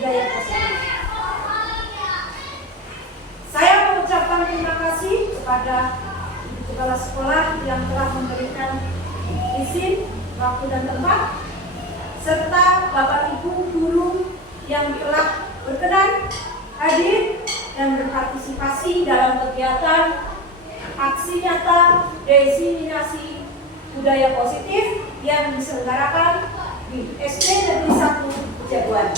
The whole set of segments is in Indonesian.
budaya positif. Saya mengucapkan terima kasih kepada kepala sekolah yang telah memberikan izin, waktu dan tempat, serta Bapak Ibu guru yang telah berkenan hadir dan berpartisipasi dalam kegiatan aksi nyata diseminasi budaya positif yang diselenggarakan di SD Negeri 1 Jagoan.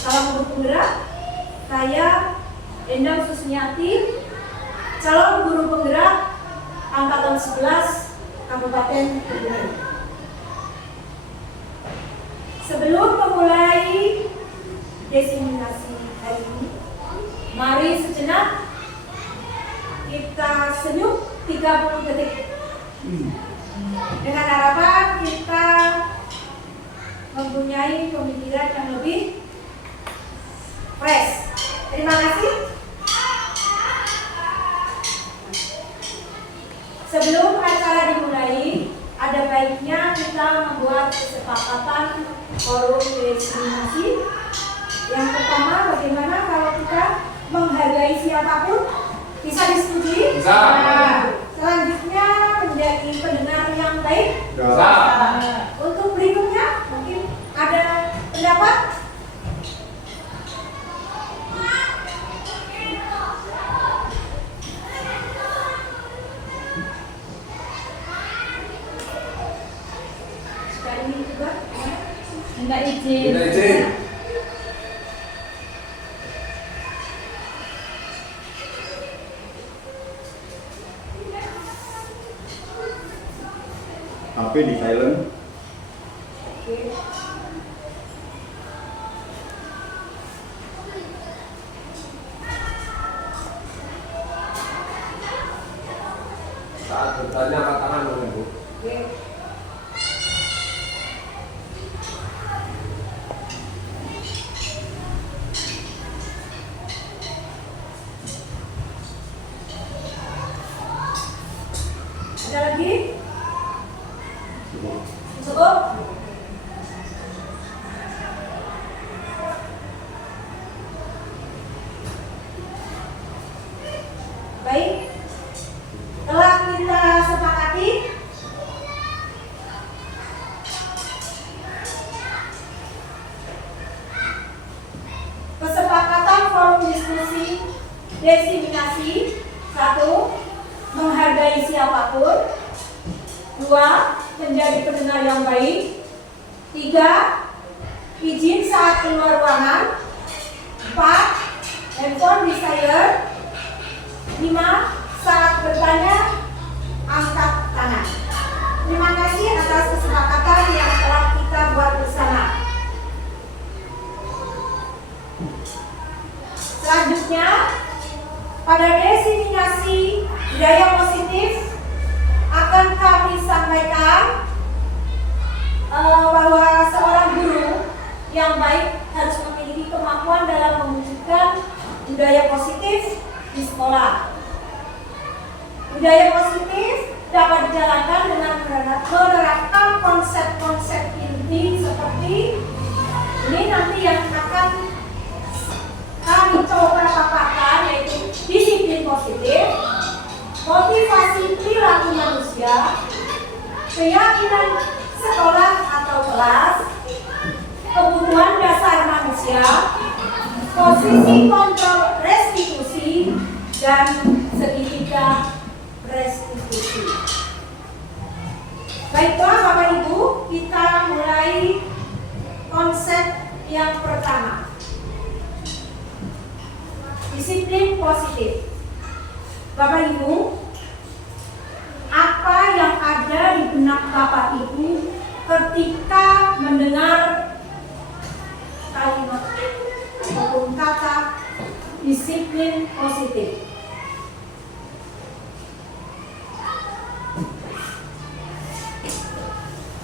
Salam guru penggerak, saya Endang Susmiati, calon guru penggerak angkatan 11 Kabupaten Kebumen. Sebelum memulai diseminasi hari ini, mari sejenak kita senyum 30 detik. Dengan harapan kita mempunyai pemikiran yang lebih fresh. Terima kasih. Sebelum acara dimulai, ada baiknya kita membuat kesepakatan forum diseminasi. Yang pertama, bagaimana kalau kita menghargai siapapun? Bisa disetujui? Bisa. Selanjutnya menjadi pendengar yang baik? Bisa. Untuk berikutnya, mungkin ada pendapat? Sekali ini juga minta izin. Minta izin. HP di silent. Oke. Saat bertanya angkat tangan dulu, Bu. Oke. Ada lagi? Cukup? Baik. Telah kita sepakati kesepakatan forum diskusi diseminasi. 1. Menghargai siapapun. 2. Menjadi pendengar yang baik. 3. Izin saat keluar ruangan. 4. Handphone di silent. 5. Saat bertanya angkat tangan. Terima kasih atas kesepakatan yang telah kita buat bersama. Selanjutnya, pada diseminasi budaya positif akan kami sampaikan bahwa seorang guru yang baik harus memiliki kemampuan dalam mewujudkan budaya positif di sekolah. Budaya positif dapat dijalankan dengan menerapkan konsep-konsep inti seperti ini nanti yang akan kami coba paparkan, yaitu disiplin positif, motivasi perilaku manusia, keyakinan sekolah atau kelas, kebutuhan dasar manusia, posisi kontrol restitusi, dan segitiga restitusi. Baiklah Bapak Ibu, kita mulai konsep yang pertama. Disiplin positif. Bapak Ibu, apa yang ada di benak Bapak Ibu ketika mendengar kalimat ataupun kata disiplin positif?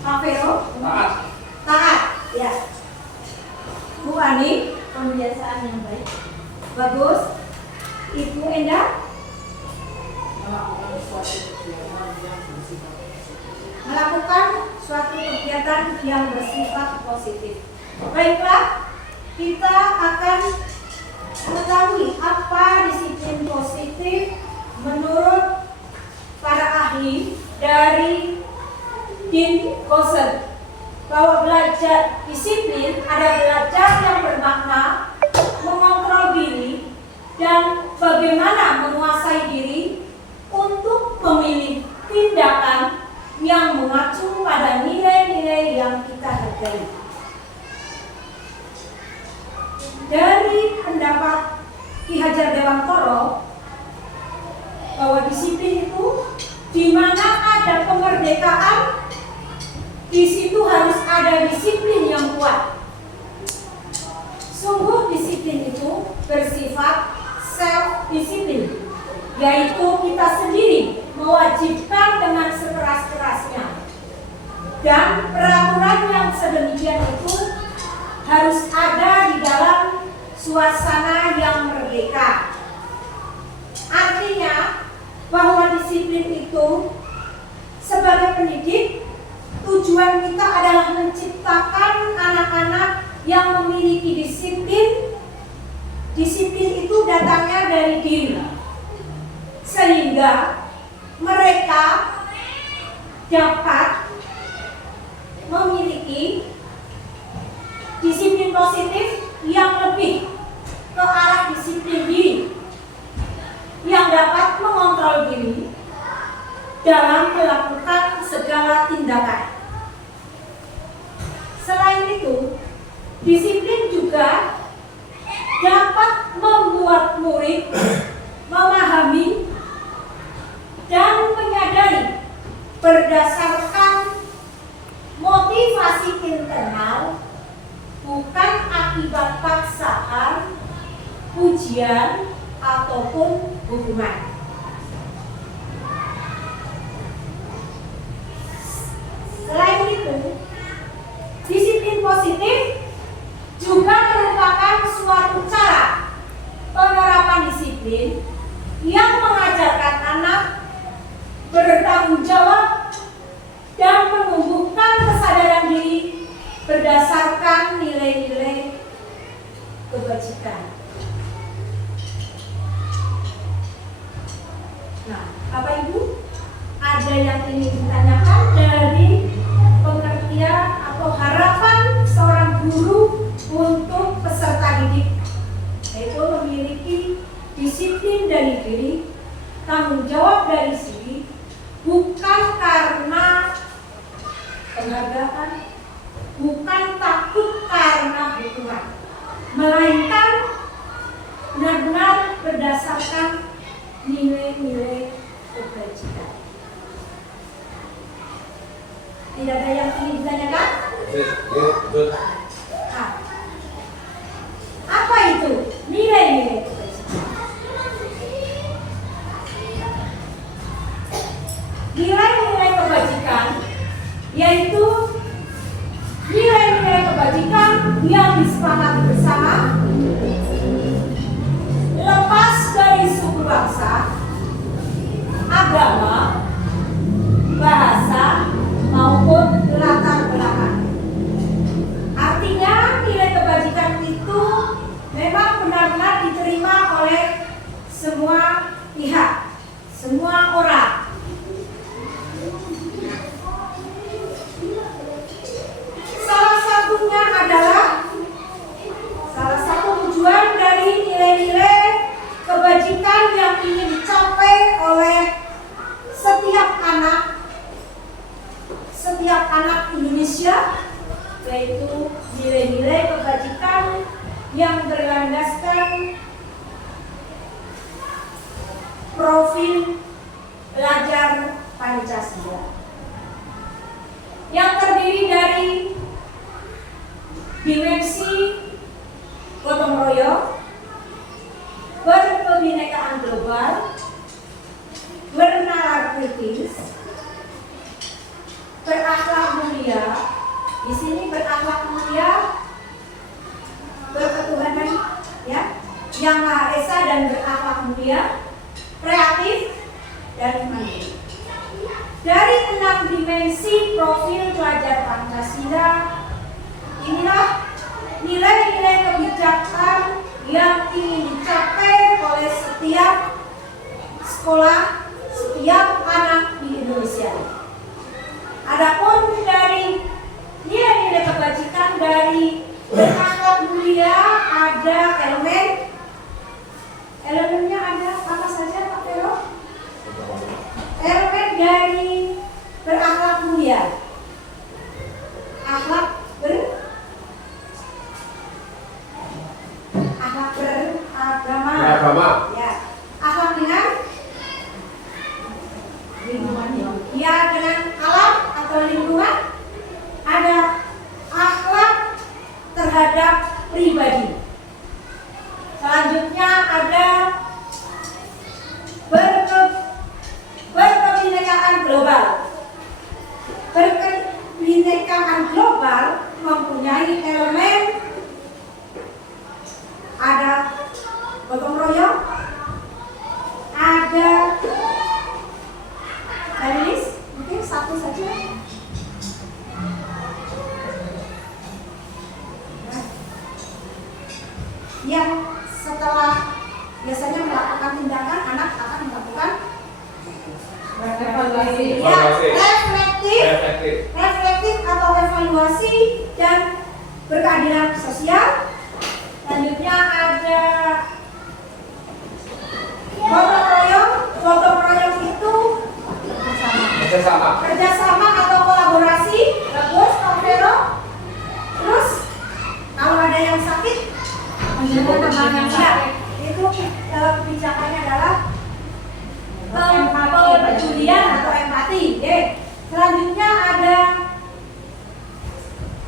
Pak Vero? Taat. Taat, ya. Bu Ani, pembiasaan yang baik. Bagus. Ibu Endah? melakukan suatu kegiatan yang bersifat positif. Baiklah, kita akan mengetahui apa disiplin positif menurut para ahli dari Dean Gossen, bahwa belajar disiplin ada belajar yang bermakna, mengontrol diri, dan bagaimana menguasai diri untuk memilih tindakan yang mengacu pada nilai-nilai yang kita hargai. Dari pendapat Ki Hajar Dewantara bahwa disiplin itu di mana ada kemerdekaan, di situ harus ada disiplin yang kuat. Sungguh disiplin itu bersifat self-disiplin, yaitu kita sendiri mewajibkan dengan sekeras-kerasnya. Dan peraturan yang sedemikian itu harus ada di dalam suasana yang merdeka. Artinya bahwa disiplin itu sebagai pendidik, tujuan kita adalah menciptakan anak-anak yang memiliki disiplin. Disiplin itu datangnya dari diri, sehingga mereka dapat memiliki disiplin positif yang lebih ke arah disiplin diri, yang dapat mengontrol diri dalam melakukan segala tindakan. Selain itu, disiplin juga dapat membuat murid memahami dan menyadari berdasarkan motivasi internal, bukan akibat paksaan, pujian, ataupun hukuman. Selain itu, disiplin positif juga merupakan suatu cara penerapan disiplin yang mengajarkan anak bertanggung jawab dan menumbuhkan kesadaran diri berdasarkan nilai-nilai kebajikan. Nah, Bapak Ibu, ada yang ingin ditanyakan dari pengertian atau harapan seorang guru untuk peserta didik, yaitu memiliki disiplin dari diri, tanggung jawab dari diri, bukan karena penghargaan, bukan takut karena hukuman, melainkan benar-benar berdasarkan nilai-nilai kebajikan. Tidak ada yang ingin ditanyakan? Betul. Nah, apa itu nilai-nilai kebajikan? Nilai-nilai kebajikan yaitu nilai-nilai kebajikan yang disepakati bersama, lepas dari suku bangsa, agama, bahasa, maupun latar belakang. Artinya nilai kebajikan itu memang benar-benar diterima oleh semua pihak, semua orang. Salah satu tujuan dari nilai-nilai kebajikan yang ingin dicapai oleh setiap anak Indonesia, yaitu nilai-nilai kebajikan yang berlandaskan profil belajar Pancasila, yang terdiri dari dimensi gotong royong, berkebinekaan global, bernalar kritis, berakhlak mulia. Di sini berakhlak mulia, berketuhanan, ya, yang Maha Esa dan berakhlak mulia, kreatif dan mandiri. Dari 6 dimensi profil pelajar Pancasila. Inilah nilai-nilai kebijakan yang ingin dicapai oleh setiap sekolah, setiap anak di Indonesia. Adapun dari nilai-nilai kebajikan dari berakhlak mulia, ada elemennya ada apa saja Pak Vero? Elemen dari berakhlak mulia, akhlak beragama, ya, akhlak dengan lingkungan, ya, dengan alam atau lingkungan, ada akhlak terhadap pribadi. Selanjutnya ada berkebinekaan global. Berkebinekaan global mempunyai elemen, ada gotong royong, ada list, mungkin satu saja. Yang setelah biasanya melakukan tindakan, anak akan melakukan evaluasi, ya, reflektif atau evaluasi dan berkeadilan sosial. Selanjutnya ada gotong royong. Gotong royong itu kerjasama atau kolaborasi. Bagus, Pak Vero. Terus kalau ada yang sakit, itu kebijakannya adalah kepedulian atau empati. Selanjutnya ada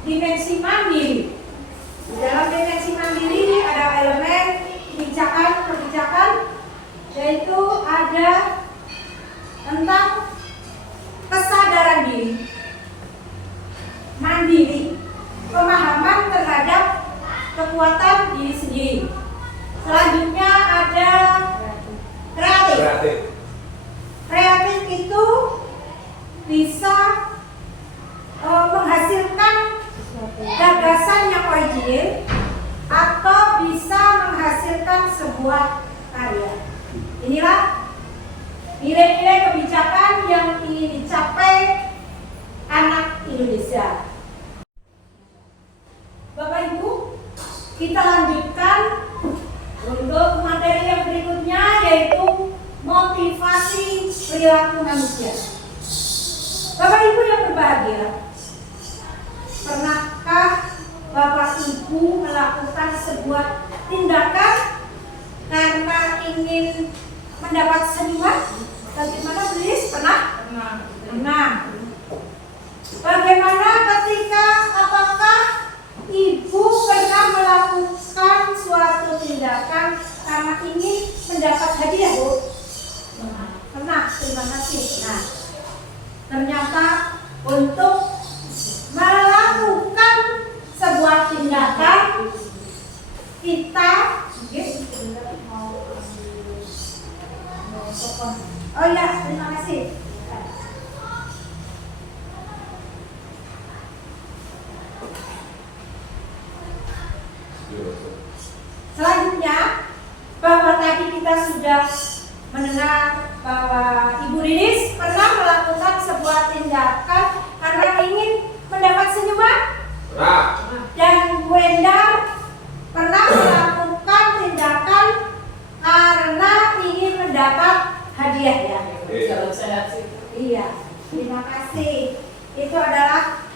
dimensi mandiri. Di dalam dimensi mandiri ada elemen kebijakan, yaitu ada tentang kesadaran diri, mandiri, pemahaman terhadap kekuatan diri sendiri. Selanjutnya ada kreatif. Kreatif itu bisa menghasilkan gagasan yang original atau bisa menghasilkan sebuah karya. Inilah nilai-nilai kebijakan yang ingin dicapai anak Indonesia. Bapak Ibu, kita lanjutkan untuk materi yang berikutnya, yaitu motivasi perilaku manusia. Bapak Ibu yang berbahagia, pernahkah Bapak Ibu melakukan sebuah tindakan karena ingin mendapat senyuman? Bagaimana, Lilis? Pernah? Pernah. Bagaimana ketika, apakah Ibu pernah melakukan suatu tindakan karena ingin mendapat hadiah, Bu? Pernah, terima kasih. Nah, ternyata untuk melakukan sebuah tindakan kita oh ya, terima kasih. Selanjutnya, bahwa tadi kita sudah mendengar bahwa Ibu Rinis pernah melakukan sebuah tindakan karena ingin mendapat senyuman. Dan Bu Endar pernah melakukan tindakan karena ingin mendapat hadiah, ya. Iya, terima kasih. Itu adalah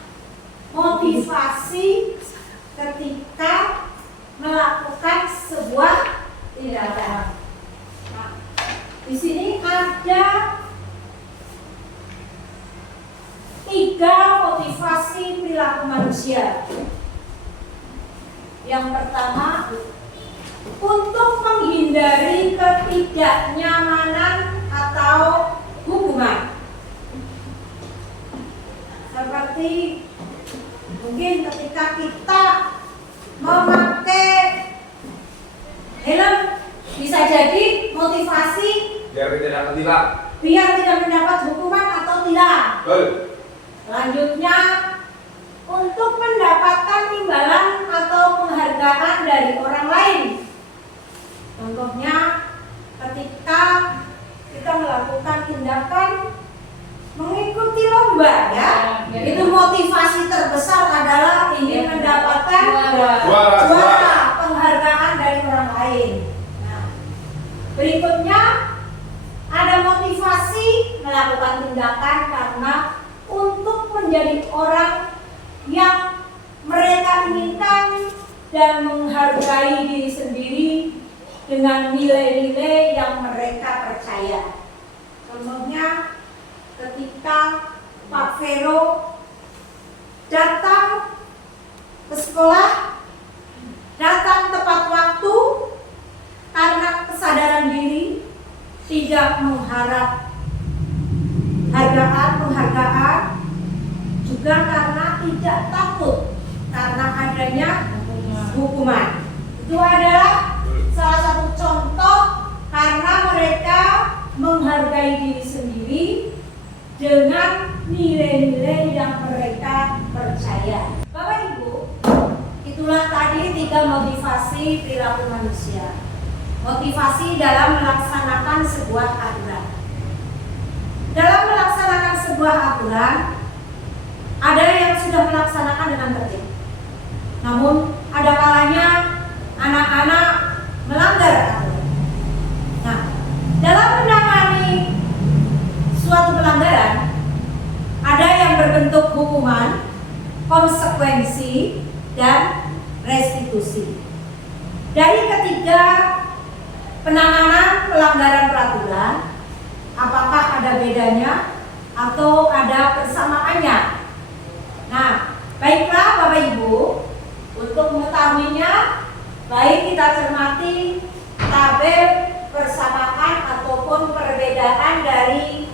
motivasi ketika melakukan sebuah tindakan. Nah, di sini ada 3 motivasi perilaku manusia. Yang pertama, untuk menghindari ketidaknyamanan atau hukuman. Seperti mungkin ketika kita memakai helm, bisa jadi motivasi biar tidak mendapat hukuman atau tilang. Selanjutnya, untuk mendapatkan imbalan atau penghargaan dari orang lain. Contohnya, ketika kita melakukan tindakan mengikuti lomba, ya, itu motivasi terbesar adalah ingin mendapatkan juara, penghargaan dari orang lain. Nah, berikutnya ada motivasi melakukan tindakan karena untuk menjadi orang yang mereka inginkan dan menghargai diri sendiri dengan nilai-nilai yang mereka percaya. Contohnya, ketika Pak Vero datang ke sekolah, datang tepat waktu karena kesadaran diri, tidak mengharap penghargaan, juga karena tidak takut karena adanya hukuman. Itu adalah salah satu contoh karena mereka menghargai diri sendiri dengan nilai-nilai yang mereka percaya. Bapak Ibu, itulah tadi 3 motivasi perilaku manusia. Motivasi dalam melaksanakan sebuah aturan. Dalam melaksanakan sebuah aturan, ada yang sudah melaksanakan dengan tertib. Namun, ada kalanya anak-anak melanggar aturan. Nah, dalam menangani suatu pelanggaran, ada yang berbentuk hukuman, konsekuensi, dan restitusi. Dari ketiga penanganan pelanggaran peraturan, apakah ada bedanya atau ada persamaannya? Nah, baiklah Bapak Ibu, untuk mengetahuinya, baik kita cermati tabel persamaan ataupun perbedaan dari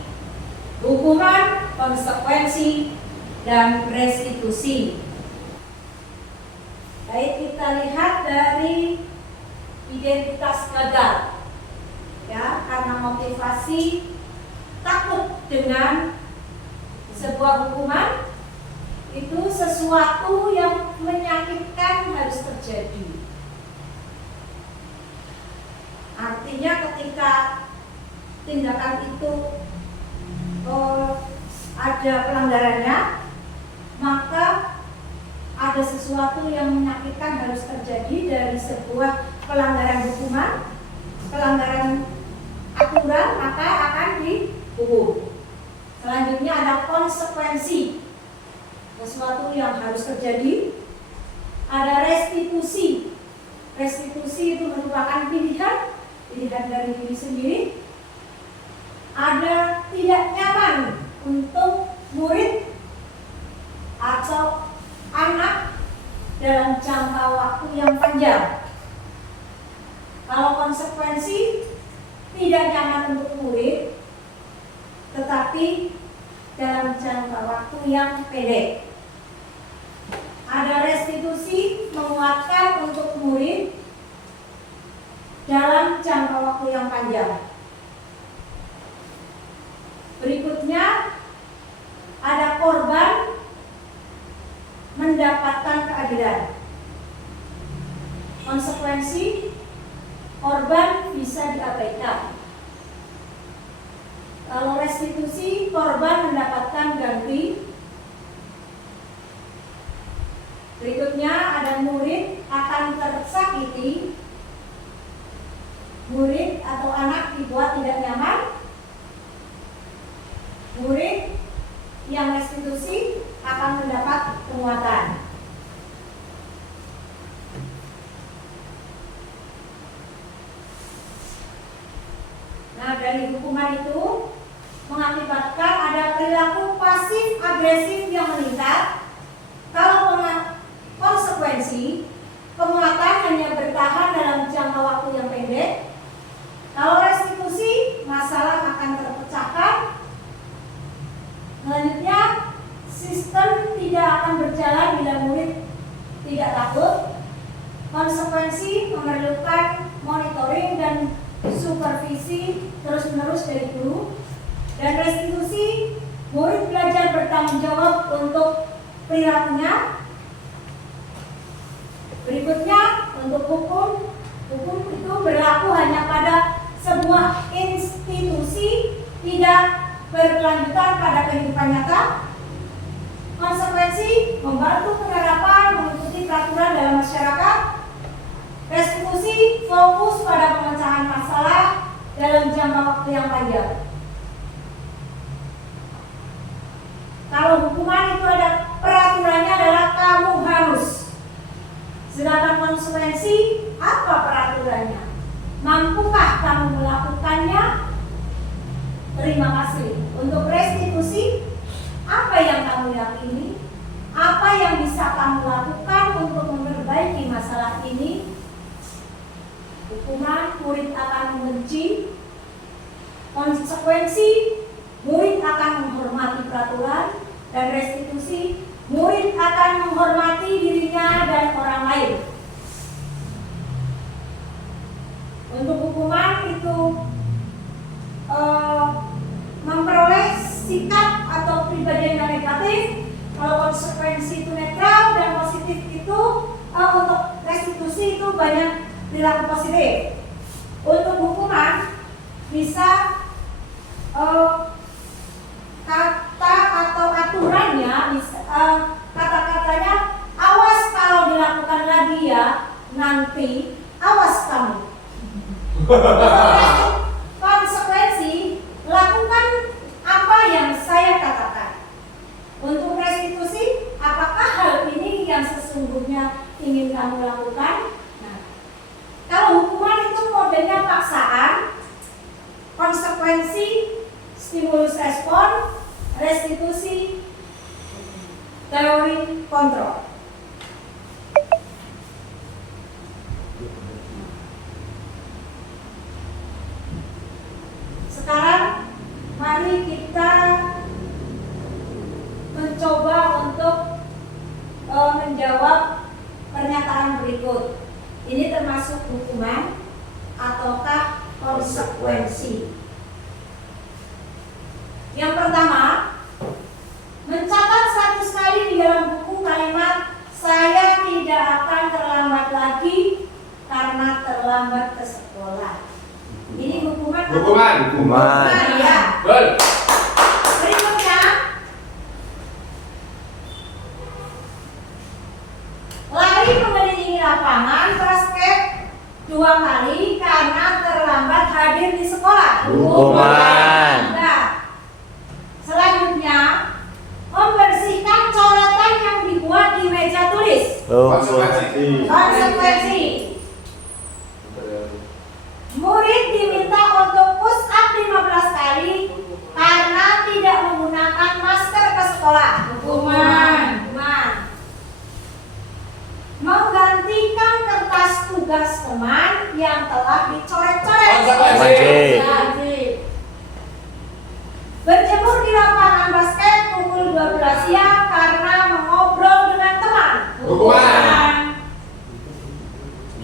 hukuman, konsekuensi, dan restitusi. Baik, kita lihat dari identitas gagal, ya, karena motivasi takut dengan sebuah hukuman itu sesuatu yang menyakitkan harus terjadi. Artinya ketika tindakan itu ada pelanggarannya, maka ada sesuatu yang menyakitkan harus terjadi dari sebuah pelanggaran hukuman, pelanggaran aturan, maka akan dihukum. Selanjutnya ada konsekuensi, sesuatu yang harus terjadi. Ada restitusi. Restitusi itu merupakan pilihan dari diri sendiri. Ada tidak nyaman untuk murid atau anak dalam jangka waktu yang panjang. Kalau konsekuensi, tidak nyaman untuk murid, tetapi dalam jangka waktu yang pendek. Ada restitusi, menguatkan untuk murid dalam jangka waktu yang panjang. Berikutnya, ada korban mendapatkan keadilan. Konsekuensi, korban bisa diabaikan. Kalau restitusi, korban mendapatkan ganti. Berikutnya ada murid akan tersakiti. Murid atau anak dibuat tidak nyaman. Murid yang restitusi akan mendapat penguatan. Nah, dari hukuman itu mengakibatkan ada perilaku pasif agresif yang meningkat. Kalau konsekuensi, penguatan hanya bertahan dalam jangka waktu yang pendek. Kalau restitusi, masalah akan terpecahkan. Selanjutnya, sistem tidak akan berjalan bila murid tidak takut. Konsekuensi memerlukan monitoring dan supervisi terus-menerus dari guru. Dan restitusi Murid belajar bertanggung jawab untuk perilakunya. Berikutnya, untuk hukum itu berlaku hanya pada sebuah institusi, tidak berkelanjutan pada kehidupan nyata. Konsekuensi, membantu penerapan mengikuti peraturan dalam masyarakat. Restitusi, fokus pada pemecahan masalah dalam jangka waktu yang panjang. Kalau hukuman itu ada peraturannya adalah kamu harus. Sedangkan konsekuensi, apa peraturannya? Mampukah kamu melakukannya? Terima kasih. Untuk restitusi, apa yang kamu yakini? Apa yang bisa kamu lakukan untuk memperbaiki masalah ini? Hukuman, murid akan membenci. Konsekuensi, murid akan menghormati peraturan. Dan restitusi, murid akan menghormati dirinya dan orang lain. Untuk hukuman itu memperoleh sikap atau pribadi yang negatif. Kalau konsekuensi itu netral dan positif itu untuk restitusi itu banyak perilaku positif. Untuk hukuman bisa kata atau aturannya, kata-katanya awas kalau dilakukan lagi ya, nanti awas kamu. Konsekuensi, lakukan apa yang saya katakan. Untuk restitusi, apakah hal ini yang sesungguhnya ingin kamu lakukan? Nah, kalau hukuman itu modelnya paksaan, konsekuensi, stimulus respon, restitusi, teori kontrol. Sekarang mari kita mencoba untuk menjawab pernyataan berikut. Ini termasuk hukuman ataukah konsekuensi? Yang pertama, mencatat 100 kali di dalam buku kalimat saya tidak akan terlambat lagi karena terlambat ke sekolah. Ini hukuman. Hukuman. Ya. Betul. Berikutnya, lari mengelilingi lapangan basket 2 kali karena terlambat hadir di sekolah. Hukuman. Nah, selanjutnya, membersihkan coretan yang dibuat di meja tulis. Konsekuensi. Murid diminta untuk push up 15 kali karena tidak menggunakan masker ke sekolah. Hukuman. Menggantikan kertas tugas teman yang telah dicoret-coret. Konsekuensi. Berjemur di lapangan basket pukul 12 siang karena mengobrol dengan teman. Hukuman.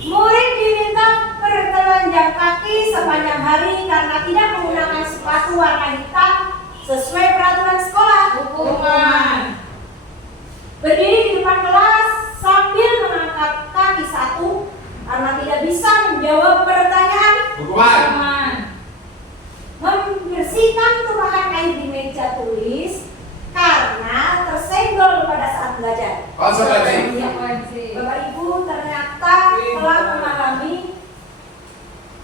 Murid diminta bertelanjang kaki sepanjang hari karena tidak menggunakan sepatu warna hitam sesuai peraturan sekolah. Hukuman. Berdiri di depan kelas sambil mengangkat kaki satu karena tidak bisa menjawab pertanyaan. Hukuman. Membersihkan tumpahan air di meja tulis karena tersenggol pada saat belajar. Konsekuensi. Bapak Ibu ternyata telah memahami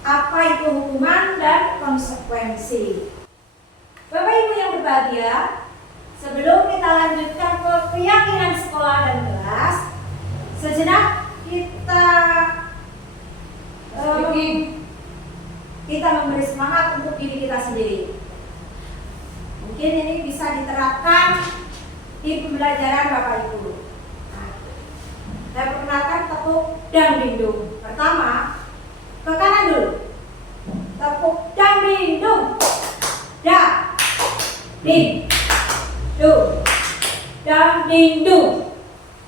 apa itu hukuman dan konsekuensi. Bapak Ibu yang berbahagia, sebelum kita lanjutkan ke keyakinan sekolah dan kelas, sejenak kita memberi semangat untuk diri kita sendiri. Mungkin ini bisa diterapkan di pembelajaran Bapak Ibu. Nah, saya perkenalkan tepuk dan lindung. Pertama, ke kanan dulu. Tepuk dan lindung. Da, ding, du, dan lindung.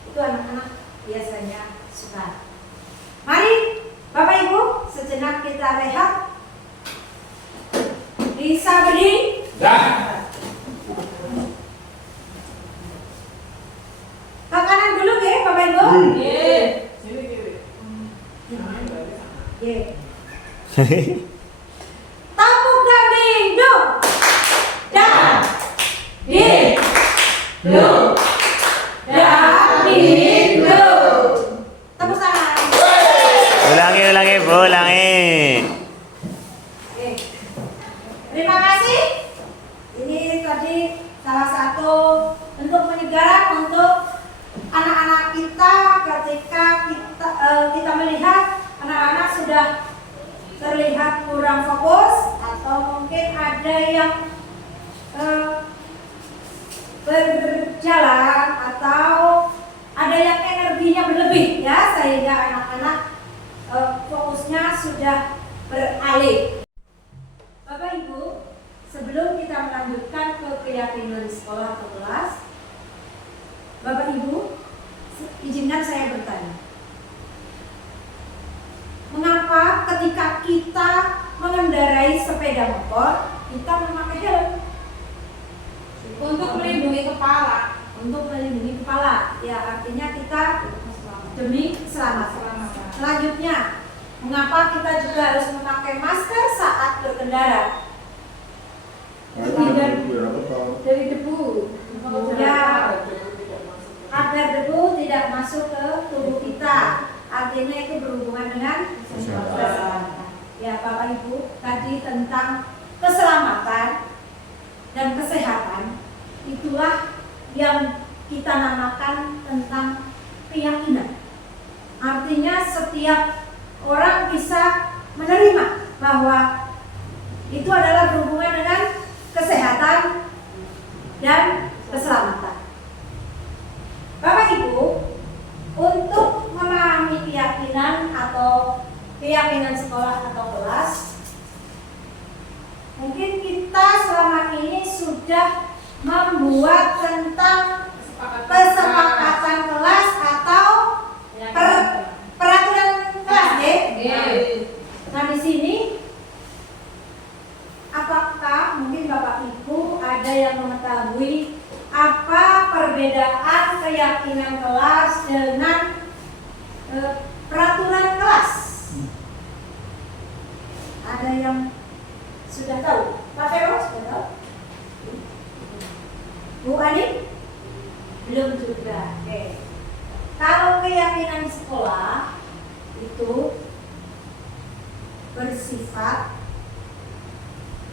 Itu anak-anak biasanya suka. Mari Bapak Ibu, sejenak kita rehat. Bisa berdiri? Dah. Bapak Ibu? Ye. Ye. Tepuk dinding dong. Dan di do dan di do. Tepuk tangan. Ulangi, Bu, ulangi. Oke. Terima kasih. Ini tadi salah satu bentuk penyegaran untuk anak-anak kita ketika kita melihat anak-anak sudah terlihat kurang fokus atau mungkin ada yang berjalan atau ada yang energinya berlebih ya, sehingga anak-anak fokusnya sudah beralih. Bapak Ibu, sebelum kita melanjutkan ke keyakinan sekolah atau kelas, Bapak Ibu, izinkan saya bertanya. Mengapa ketika kita mengendarai sepeda motor, kita memakai helm? Untuk melindungi kepala. Untuk melindungi kepala. Ya, artinya kita demi keselamatan. Selanjutnya, mengapa kita juga harus memakai masker saat berkendara? Dari debu. Ya, agar debu tidak masuk ke tubuh kita. Artinya itu berhubungan dengan keselamatan. Ya, Bapak Ibu, tadi tentang keselamatan dan kesehatan, itulah yang kita namakan tentang keyakinan. Artinya setiap orang bisa menerima bahwa itu adalah berhubungan dengan kesehatan dan keselamatan. Bapak Ibu, untuk memahami keyakinan atau keyakinan sekolah atau kelas, mungkin kita selama ini sudah membuat tentang kesepakatan kelas atau peraturan kelas, ya. Nah, di sini apakah mungkin Bapak Ibu ada yang mengetahui apa perbedaan keyakinan kelas dengan peraturan kelas? Ada yang sudah tahu? Pak Vero sudah tahu? Bu Ani? Belum juga. Oke. Kalau keyakinan sekolah itu bersifat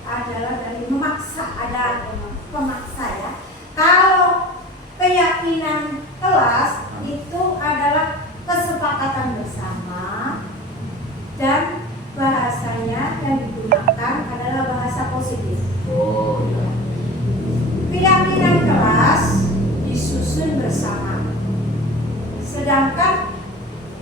adalah dari memaksa, ada pemaksa ya. Kalau keyakinan kelas itu adalah kesepakatan bersama dan bahasanya yang digunakan adalah bahasa positif. Oh, ya. Keyakinan kelas disusun bersama. Sedangkan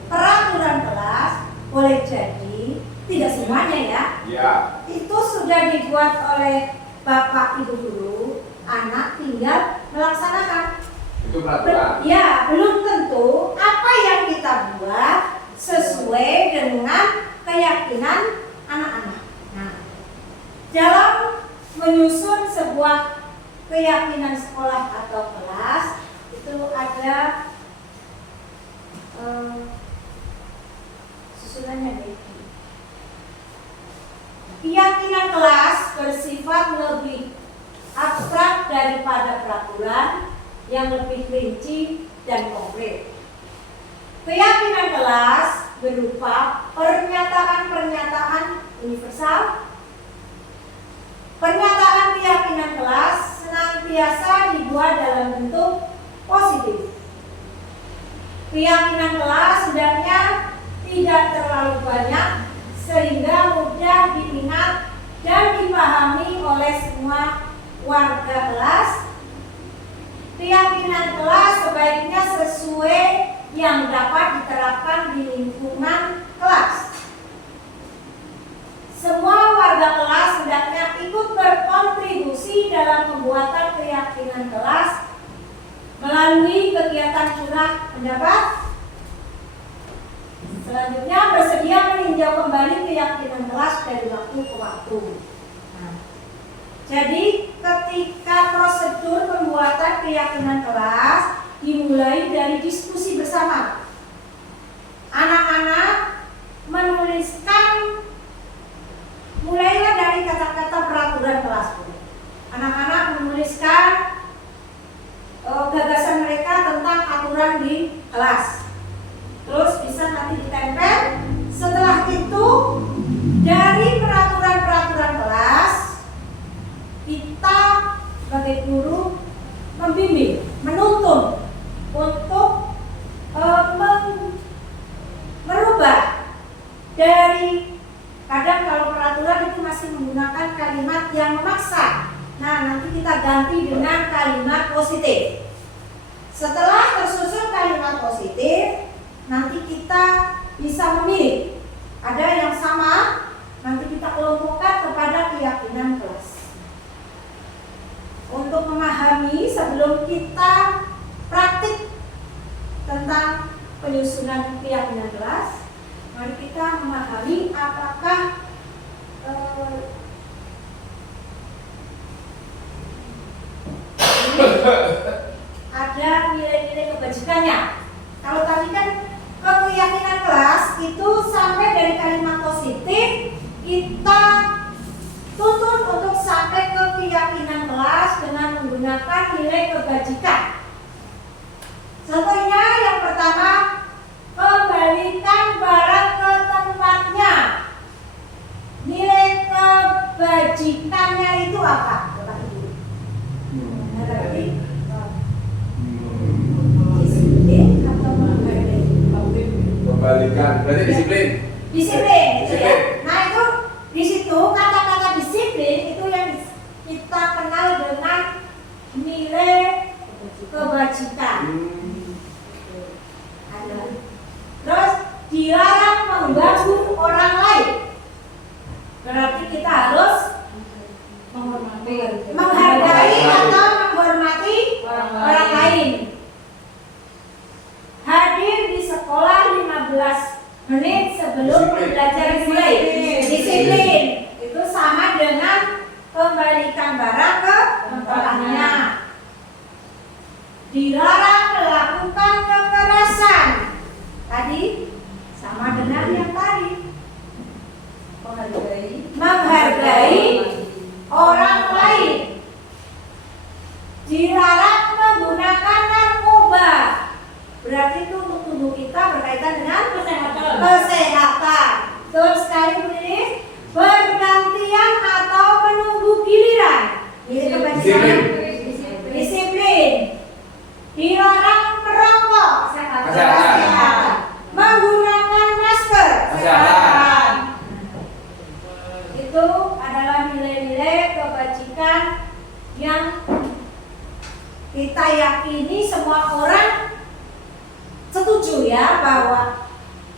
peraturan kelas boleh jadi tidak semuanya ya. Ya. Itu sudah dibuat oleh Bapak Ibu guru, anak tinggal melaksanakan. Itu peraturan. Ya, belum tentu apa yang kita buat sesuai dengan keyakinan anak-anak. Nah, dalam menyusun sebuah keyakinan sekolah atau kelas itu ada susunannya nih. Keyakinan kelas bersifat lebih abstrak daripada peraturan yang lebih rinci dan konkret. Keyakinan kelas berupa pernyataan-pernyataan universal. Pernyataan keyakinan kelas senantiasa dibuat dalam bentuk positif. Keyakinan kelas hendaknya tidak terlalu banyak sehingga mudah diingat dan dipahami oleh semua warga kelas. Keyakinan kelas sebaiknya sesuai yang dapat diterapkan di lingkungan kelas. Semua warga kelas hendaknya ikut berkontribusi dalam pembuatan keyakinan kelas melalui kegiatan curah pendapat. Selanjutnya, bersedia meninjau kembali keyakinan kelas dari waktu ke waktu. Nah, jadi ketika prosedur pembuatan keyakinan kelas dimulai dari diskusi bersama bersama. Anak-anak menuliskan, mulailah dari kata-kata peraturan kelas. Anak-anak menuliskan gagasan mereka tentang aturan di kelas. Terus bisa nanti ditempel. Setelah itu dari peraturan-peraturan kelas kita sebagai guru membimbing, menuntun untuk merubah dari, kadang kalau peraturan itu masih menggunakan kalimat yang memaksa. Nah, nanti kita ganti dengan kalimat positif. Setelah tersusun kalimat positif, nanti kita bisa memilih. Ada yang sama, nanti kita kelompokkan kepada keyakinan kelas. Untuk memahami sebelum kita praktik tentang penyusunan keyakinan kelas, mari kita memahami apakah ada nilai-nilai kebajikannya. Kalau tadi kan keyakinan kelas itu sampai dari kalimat positif kita tuntun untuk sampai ke keyakinan kelas dengan menggunakan nilai kebajikan. Contohnya yang pertama, kembalikan barang ke tempatnya. Nilai kebajikannya itu apa? Bapak Ibu. Disiplin atau menghargai? Kembalikan, berarti disiplin. Disiplin, itu ya. Disiplin. Nah itu di situ kata-kata disiplin itu yang kita kenal dengan nilai kebajikan. Ada. Terus dilarang mengganggu orang lain. Berarti kita harus menghargai atau menghormati orang lain. Hadir di sekolah 15 menit sebelum pembelajaran mulai. Disiplin. Itu sama dengan kembalikan barang ke tempatnya. Dilarang melakukan kekerasan. Tadi sama dengan yang tadi. Menghargai orang lain. Dilarang menggunakan narkoba. Berarti itu untuk tubuh kita berkaitan dengan kesehatan. Terus sekali menulis bergantian atau menunggu giliran. Ini kebajikan. Disiplin. Dilarang merokok. Kesehatan. Menggunakan masker. Kesehatan. Itu adalah nilai-nilai kebajikan yang kita yakini semua orang setuju ya, bahwa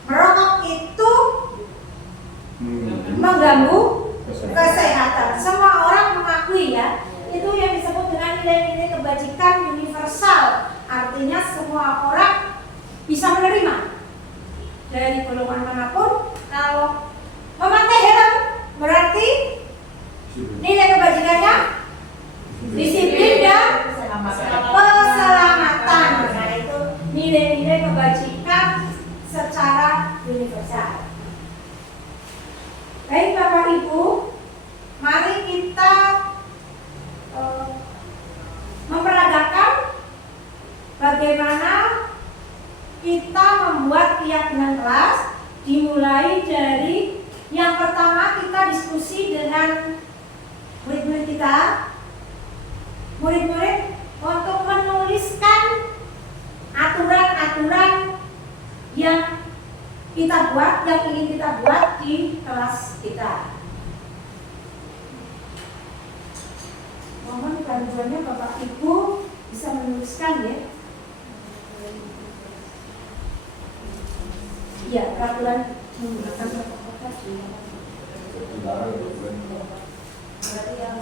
merokok itu mengganggu kesehatan. Semua orang mengakui ya. Itu yang disebut dengan nilai-nilai kebajikan universal. Artinya semua orang bisa menerima dari golongan manapun. Kalau memakai helm berarti nilai kebajikannya disiplin dan keselamatan. Nah itu nilai-nilai kebajikan secara universal. Baik Bapak Ibu, mari kita memperagakan bagaimana kita membuat keyakinan kelas. Dimulai dari yang pertama, kita diskusi dengan murid-murid kita. Murid-murid untuk menuliskan aturan-aturan yang kita buat, yang ingin kita buat di kelas kita. Mohon bantuannya Bapak Ibu bisa menuliskan ya. Iya, peraturan menggunakan protokol tadi. Berarti yang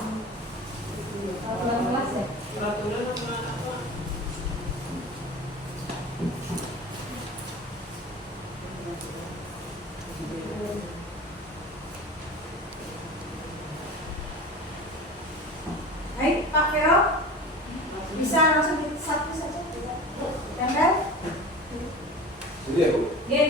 peraturan kelas ya? Peraturan apa? Baik, Pak Vero, bisa langsung satu saja, tempel. Gitu ya, Bu? Oke.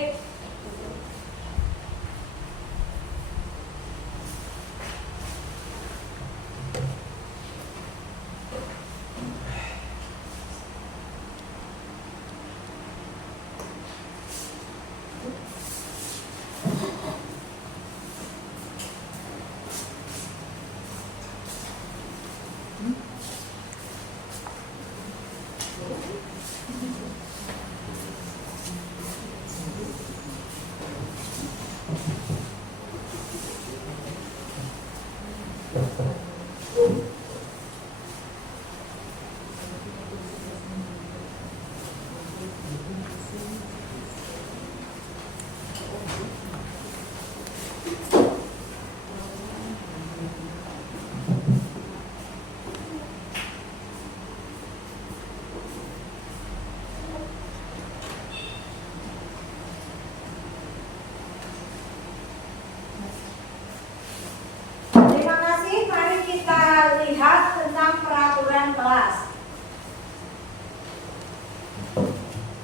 Terima kasih. Mari kita lihat tentang peraturan kelas.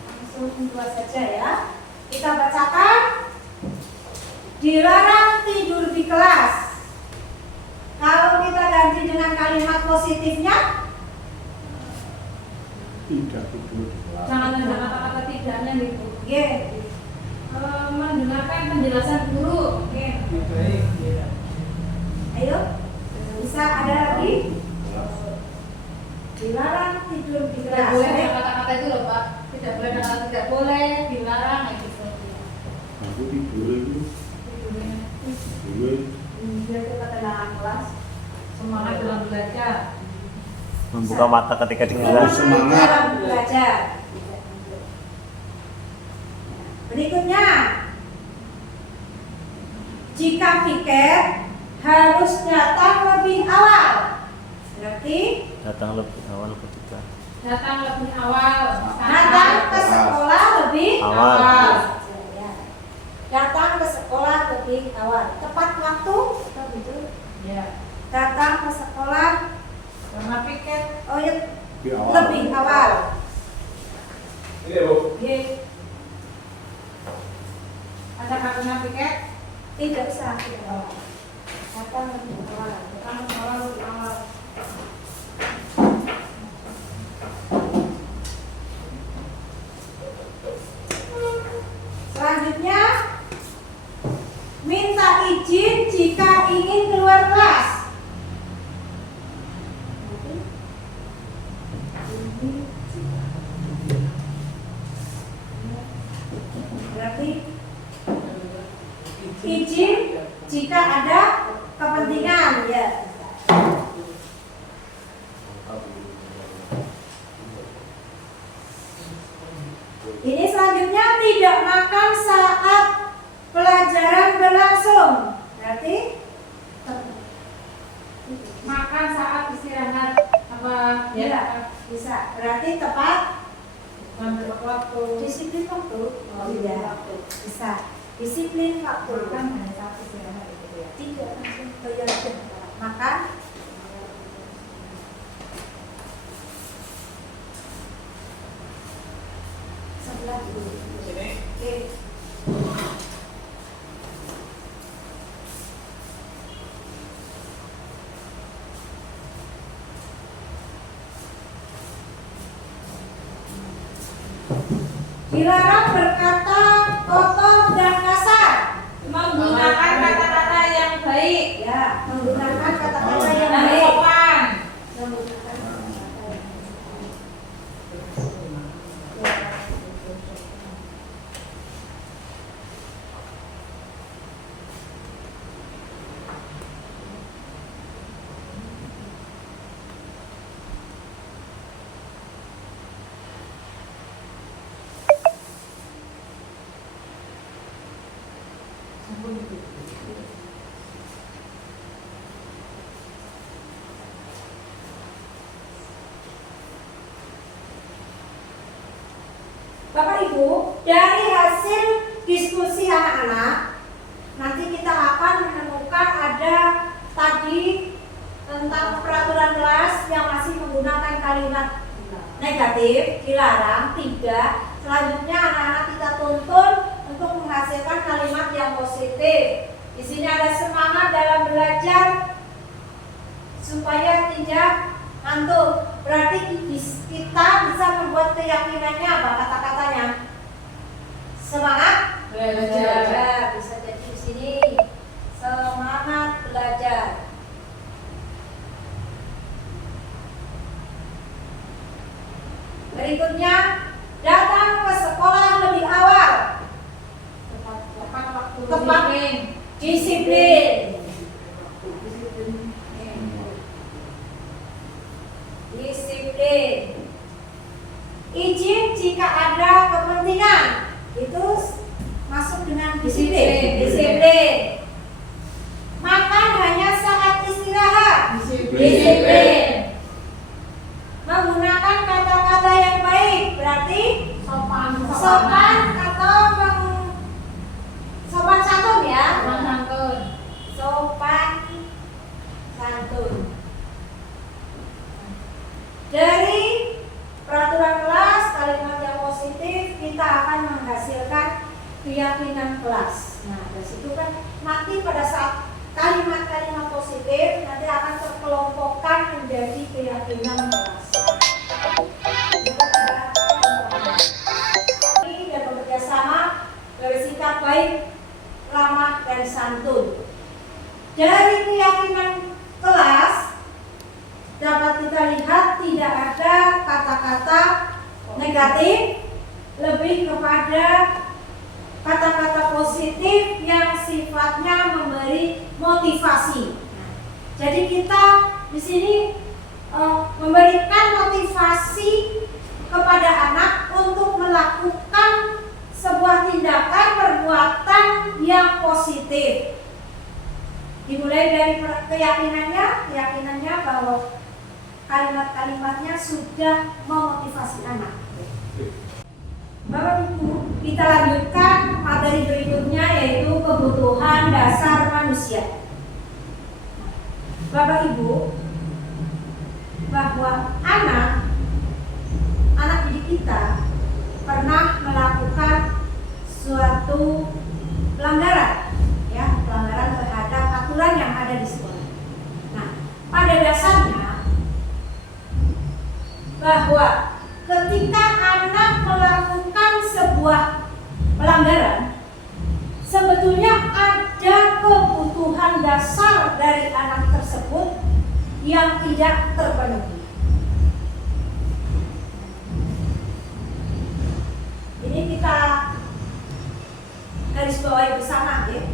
Langsung dua saja ya. Kita bacakan. Dilarang tidur di kelas. Kalau kita ganti dengan kalimat positifnya, Tidak tidur di kelas. Jangan ada kata-kata tidaknya gitu. G. Mendengarkan penjelasan guru. Oke. Ayo, bisa ada lagi? Dilarang tidur di Tidak kelas. boleh ada kata-kata itu loh Pak. Tidak boleh ada kata tidak boleh, dilarang kayak gitu. Aku tidur itu. Tidur. Biar kita tenang kelas. Semangat dalam belajar. Membuka mata ketika di kelas. Semangat. Dalam belajar. Berikutnya, jika piket harus datang lebih awal. Berarti Datang lebih awal ketika. Datang lebih awal. datang ke sekolah lebih Awal. Ya. Datang ke sekolah lebih awal. Tepat waktu atau gitu? Ya. Datang ke sekolah Karena piket. oh ya, Di awal. lebih awal. Ini ya, Bu. Oke. Ada kalimat piket. Tidak usah tidak awal. Datang lebih awal. Datang ke sekolah lebih awal. Selanjutnya, minta izin jika ingin keluar kelas. Berarti izin jika ada kepentingan ya. Ini selanjutnya tidak makan saat pelajaran berlangsung. Berarti Makan saat istirahat apa ya bisa. Berarti tepat Dan tepat waktu. disiplin waktu. Oh iya, bisa. Disiplin waktu. Makan hanya saat istirahat gitu ya. Tidak langsung bayar makan. Sebelah dulu. Oke. Dilarang berkata kotor dan kasar. Menggunakan kata-kata yang baik. Ya, menggunakan kata-kata yang Dan baik. sopan. Menggunakan kata-kata yang Bapak Ibu, dari hasil diskusi anak-anak, nanti kita akan menemukan ada tadi tentang peraturan kelas yang masih menggunakan kalimat negatif, dilarang, tidak. Selanjutnya anak-anak kita tulis tuntun untuk menghasilkan kalimat yang positif. Di sini ada semangat dalam belajar supaya tidak ngantuk. Berarti kita bisa membuat keyakinannya apa kata-katanya? Semangat belajar. Bisa jadi di sini semangat belajar. Berikutnya, datang ke sekolah lebih awal. Tepat waktu. Tepat. Disiplin. Disiplin. Izin jika ada kepentingan. Itu masuk dengan disiplin. Disiplin. Makan hanya saat istirahat. Disiplin. Menggunakan kata-kata yang baik berarti sopan atau sopan santun ya. Sopan santun. Dari peraturan kelas, kalimat yang positif, kita akan menghasilkan keyakinan kelas. Nah, dari situ kan nanti pada saat kalimat-kalimat positif nanti akan terkelompokkan menjadi keyakinan kelas. Ini dan bekerja sama, bersikap baik, ramah dan santun. Dari keyakinan kelas dapat kita lihat tidak ada kata-kata negatif, lebih kepada kata-kata positif yang sifatnya memberi motivasi. Jadi kita di sini memberikan motivasi kepada anak untuk melakukan sebuah tindakan perbuatan yang positif. Dimulai dari keyakinannya bahwa kalimat-kalimatnya sudah memotivasi anak. Bapak Ibu, kita lanjutkan materi berikutnya yaitu kebutuhan dasar manusia. Bapak Ibu, bahwa anak didik kita pernah melakukan suatu pelanggaran, ya, pelanggaran terhadap aturan yang ada di sekolah. Nah, pada dasarnya bahwa ketika anak melakukan sebuah pelanggaran, sebetulnya ada kebutuhan dasar dari anak tersebut yang tidak terpenuhi. Ini kita garis bawahi bersama, ya.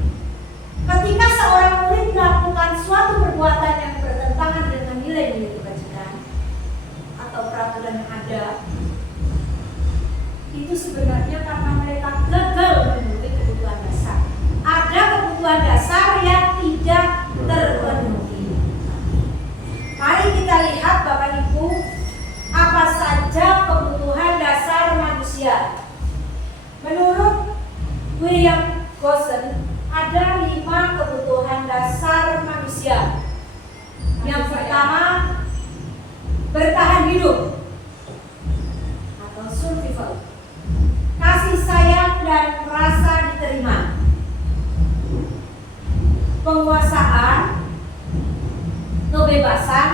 Ketika seorang murid melakukan suatu perbuatan yang bertentangan dengan nilai-nilai kebajikan atau peraturan yang ada, itu sebenarnya karena mereka gagal memenuhi kebutuhan dasar. Ada kebutuhan dasar yang tidak terpenuhi. Mari kita lihat Bapak Ibu, apa saja kebutuhan dasar manusia. Menurut William Gosden, ada 5 kebutuhan dasar manusia. Yang pertama, bertahan hidup atau survival, kasih sayang dan merasa diterima, penguasaan, kebebasan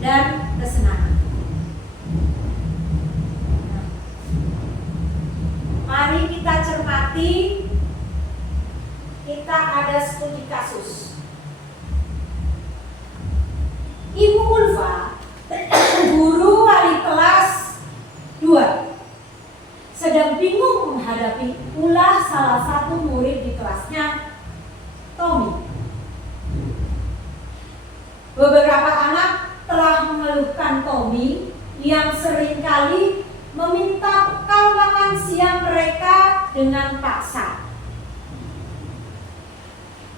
dan kesenangan. Mari kita cermati. Kita ada studi kasus. Ibu Ulfa, guru wali kelas 2, sedang bingung menghadapi ulah salah satu murid di kelasnya, Tommy. Beberapa anak telah mengeluhkan Tommy yang seringkali meminta bekal makan siang mereka dengan paksa.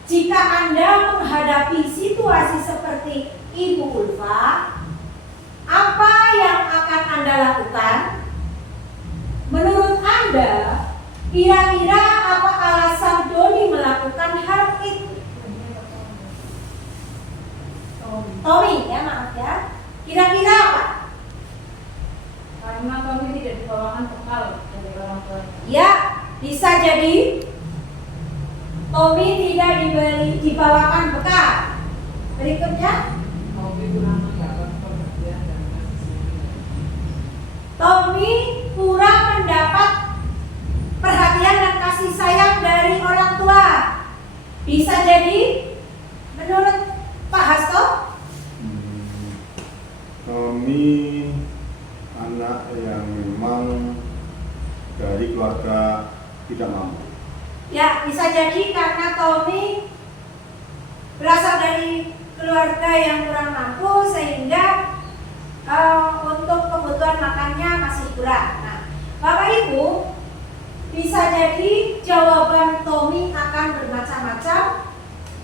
Jika Anda menghadapi situasi seperti Ibu Ulfa, apa yang akan Anda lakukan? Menurut Anda, kira-kira apa alasan Doni melakukan hal itu? Tommy, ya maaf ya. Kira-kira apa? Karena kami tidak dibawakan bekal dari orang tua. Ya, Bisa jadi Tommy tidak dibawakan bekal. Berikutnya, Tommy kurang mendapat perhatian dan kasih sayang dari orang tua. Bisa jadi menurut Pak Hasto, Kami anak yang memang dari keluarga tidak mampu. ya bisa jadi karena Tommy berasal dari keluarga yang kurang mampu sehingga untuk kebutuhan makannya masih kurang. Nah, Bapak Ibu, bisa jadi jawaban Tommy akan bermacam-macam.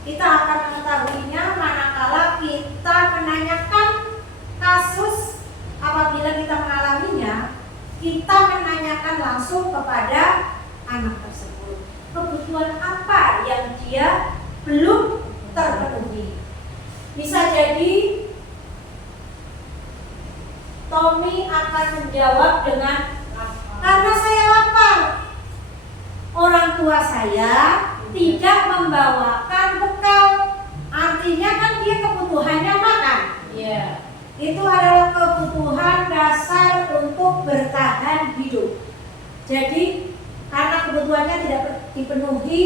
Kita akan mengetahuinya manakala kita menanyakan kasus apabila kita mengalaminya, kita menanyakan langsung kepada anak tersebut. Kebutuhan apa yang dia belum terpenuhi? Bisa jadi Tommy akan menjawab dengan karena saya lapar. Orang tua saya tidak membawakan bekal. Artinya kan dia kebutuhannya makan. Iya. Itu adalah kebutuhan dasar untuk bertahan hidup. Jadi karena kebutuhannya tidak dipenuhi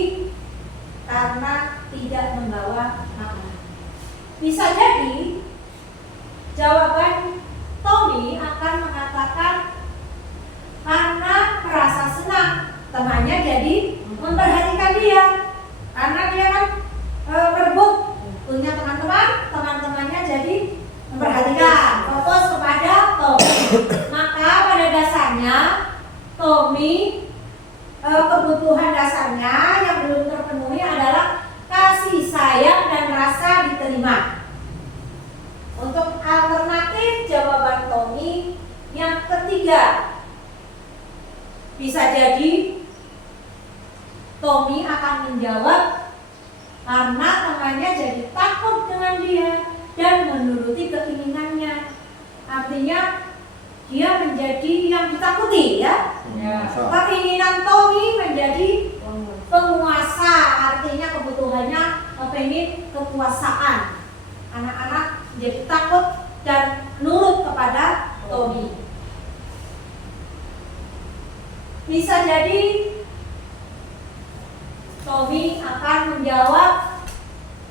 karena tidak membawa makanan. Bisa jadi jawaban Tommy akan mengatakan karena merasa senang temannya jadi memperhatikan dia, karena dia kan berebut punya teman-teman, teman-temannya jadi memperhatikan, fokus kepada Tommy. Maka pada dasarnya Tommy kebutuhan dasarnya yang belum terpenuhi adalah kasih sayang dan rasa diterima. Untuk alternatif jawaban Tommy yang ketiga, bisa jadi Tommy akan menjawab karena temannya jadi takut dengan dia dan menuruti keinginannya. Artinya dia menjadi yang ditakuti, ya. Keinginan Tommy menjadi penguasa, artinya kebutuhannya pengen kekuasaan. Anak-anak jadi takut dan nurut kepada Tommy. Bisa jadi Tommy akan menjawab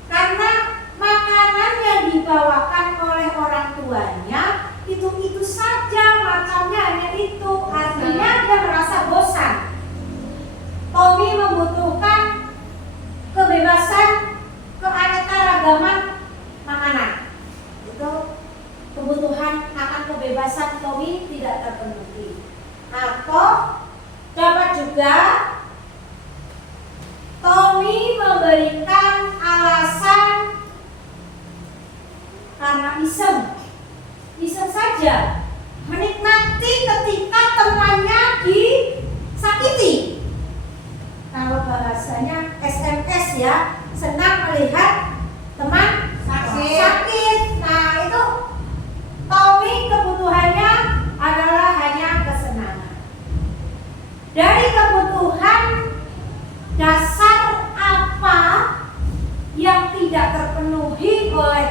karena makanan yang dibawakan oleh orang tuanya itu saja, macamnya hanya itu, artinya dia merasa bosan. Tommy membutuhkan kebebasan, keanekaragaman makanan. Itu kebutuhan akan kebebasan Tommy tidak terpenuhi. Atau dapat juga Tommy memberikan alasan karena iseng saja, menikmati ketika temannya disakiti. Kalau bahasanya SMS ya, senang melihat teman sakit. Nah itu Tommy kebutuhannya adalah hanya kesenangan. Dari kebutuhan dasar apa yang tidak terpenuhi oleh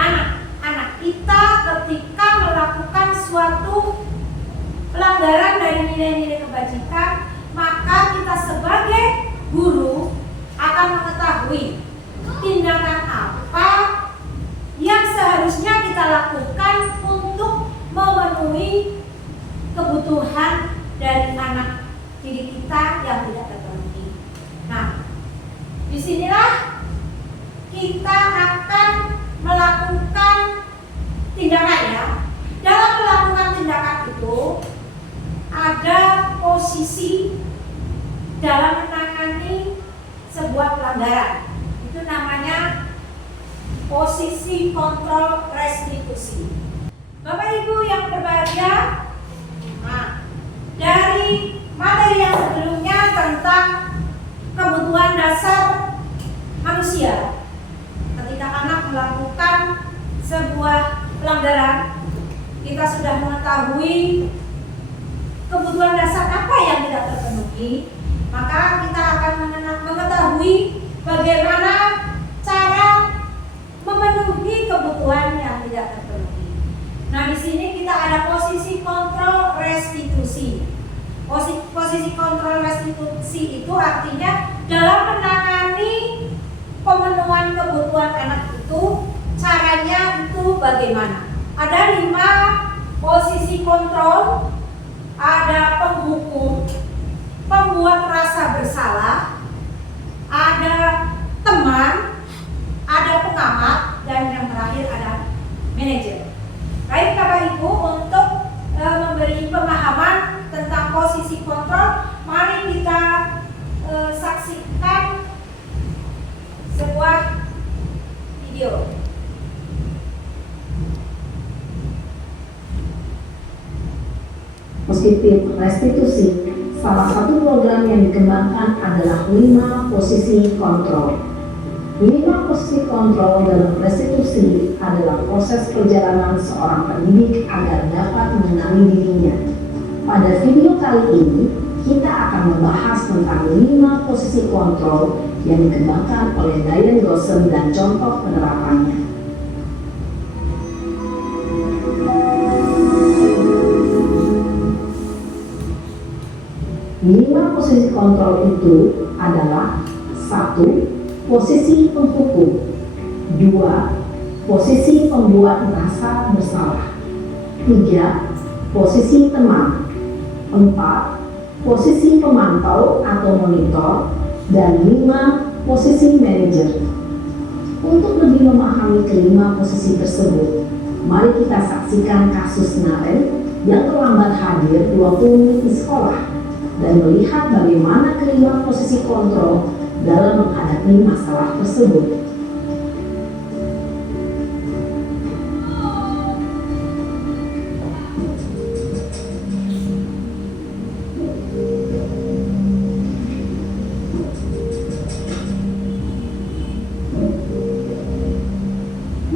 anak-anak kita ketika melakukan suatu pelanggaran dari nilai-nilai kebajikan, maka kita sebagai guru akan mengetahui tindakan apa yang seharusnya kita lakukan untuk memenuhi kebutuhan dari anak didik kita yang tidak terpenuhi. Nah, disinilah kita akan melakukan tindakan, ya. Dalam melakukan tindakan itu ada posisi dalam menangani sebuah pelanggaran. Itu namanya posisi kontrol restitusi. Bapak Ibu yang berbahagia, nah, dari materi yang sebelumnya tentang kebutuhan dasar manusia ketika anak melakukan sebuah pelanggaran, kita sudah mengetahui kebutuhan dasar apa yang tidak terpenuhi. bagaimana cara memenuhi kebutuhan yang tidak terpenuhi. Nah, di sini kita ada posisi kontrol restitusi. Posisi kontrol restitusi itu artinya dalam menangani pemenuhan kebutuhan anak itu, caranya itu bagaimana? Ada 5 posisi kontrol. Ada penghukum, pembuat rasa bersalah, ada teman, ada pengamat, dan yang terakhir ada manajer. Baik Bapak Ibu, untuk memberi pemahaman tentang posisi kontrol, mari kita saksikan sebuah video. Positif restitusi, salah satu program yang dikembangkan adalah 5 posisi kontrol. 5 posisi kontrol dalam restitusi adalah proses perjalanan seorang pendidik agar dapat mengenali dirinya. Pada video kali ini, kita akan membahas tentang 5 posisi kontrol yang dikembangkan oleh Diane Goshen dan contoh penerapannya. 5 posisi kontrol itu adalah 1. Posisi penghukum, 2. Posisi pembuat rasa bersalah, 3. Posisi teman, 4. Posisi pemantau atau monitor, dan 5. Posisi manajer. Untuk lebih memahami kelima posisi tersebut, mari kita saksikan kasus Naren yang terlambat hadir 20 menit di sekolah dan melihat bagaimana kelima posisi kontrol dalam menghadapi masalah tersebut.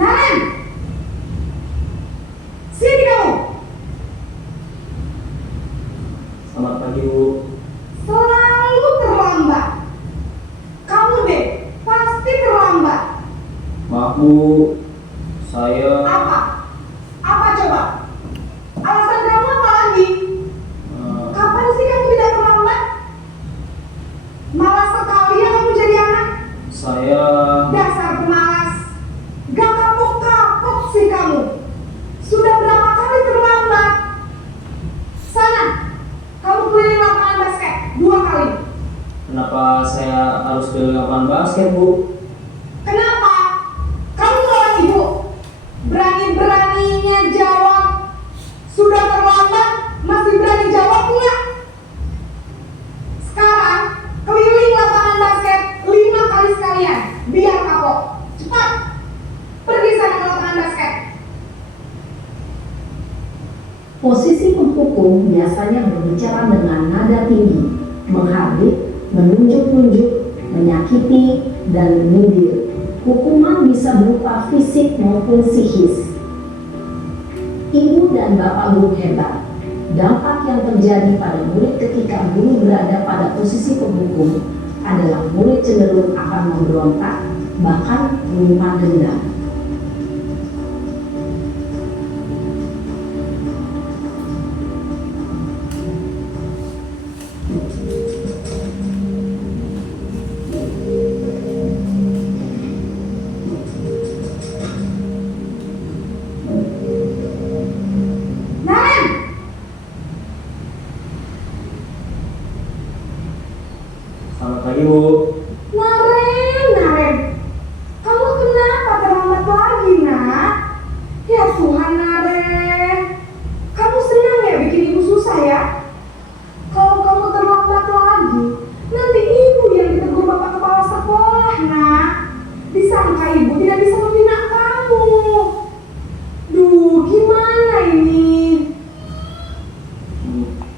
Naren, sini kamu. Selamat pagi, Bu. Selalu terlambat. Kamu deh, pasti terlambat. Maaf, Bu. Saya Apa? Apa coba? Alasan kamu apa lagi? Kapan sih kamu tidak terlambat? Malas sekali ya kamu jadi anak. saya Dasar pemalas. Gak kapok-kapok sih kamu. Sudah berapa kali terlambat? Sana, kamu keliling lapangan basket 2 kali. kenapa saya harus ke lapangan basket, Bu? Kenapa? Kamu seorang ibu. Berani-beraninya jawab. Sudah terlambat, masih berani jawab enggak? Sekarang, keliling lapangan basket 5 kali sekalian. Biar kapok. Cepat. Pergi sana ke lapangan basket. Posisi penghukum biasanya berbicara dengan nada tinggi, menghardik, menunjuk-nunjuk, menyakiti, dan menyindir. Hukuman bisa berupa fisik maupun psikis. Ibu dan bapak guru hebat. Dampak yang terjadi pada murid ketika guru berada pada posisi penghukum adalah murid cenderung akan memberontak, bahkan menyimpan dendam. Naren, Selamat pagi, Bu. Naren. Kamu kenapa terlambat lagi, nak? Ya Tuhan, Naren. Kamu senang ya bikin ibu susah ya? Kalau kamu terlambat lagi, nanti ibu yang ditegur bapak kepala sekolah, nak. Disangka ibu tidak bisa membina kamu. Duh, gimana ini?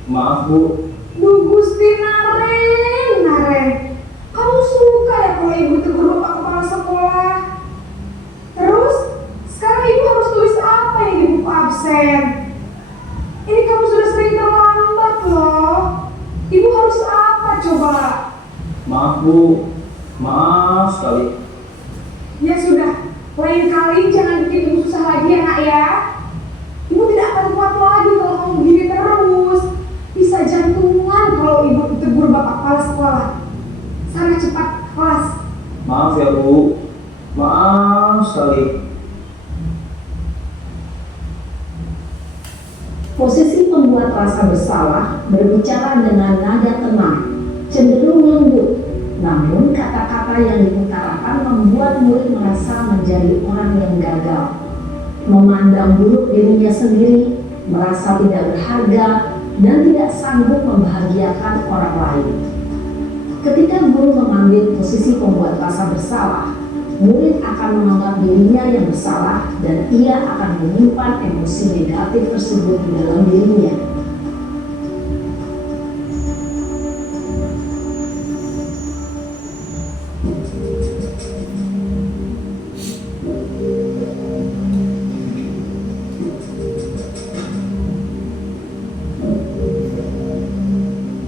Maaf, Bu. Duh, Gusti Naren. Kamu suka ya kalau ibu tegur bapak kepala sekolah? Terus, sekarang ibu harus tulis apa yang di buku absen? Ini kamu sudah sering terlambat loh. Ibu harus apa coba? Maaf, Bu. Maaf sekali. Ya sudah, lain kali jangan bikin ibu susah lagi ya nak ya. Ibu tidak akan kuat lagi kalau kamu begini terus. Bisa jantungan kalau ibu ditegur bapak kepala sekolah. Sana cepat ke kelas. Maaf ya Bu. Maaf sekali. Posisi pembuat rasa bersalah berbicara dengan nada tenang, cenderung lembut. Namun kata-kata yang diutarakan membuat murid merasa menjadi orang yang gagal, memandang buruk dirinya sendiri, merasa tidak berharga, dan tidak sanggup membahagiakan orang lain. Ketika guru mengambil posisi pembuat rasa bersalah, murid akan menganggap dirinya yang bersalah dan ia akan menyimpan emosi negatif tersebut di dalam dirinya.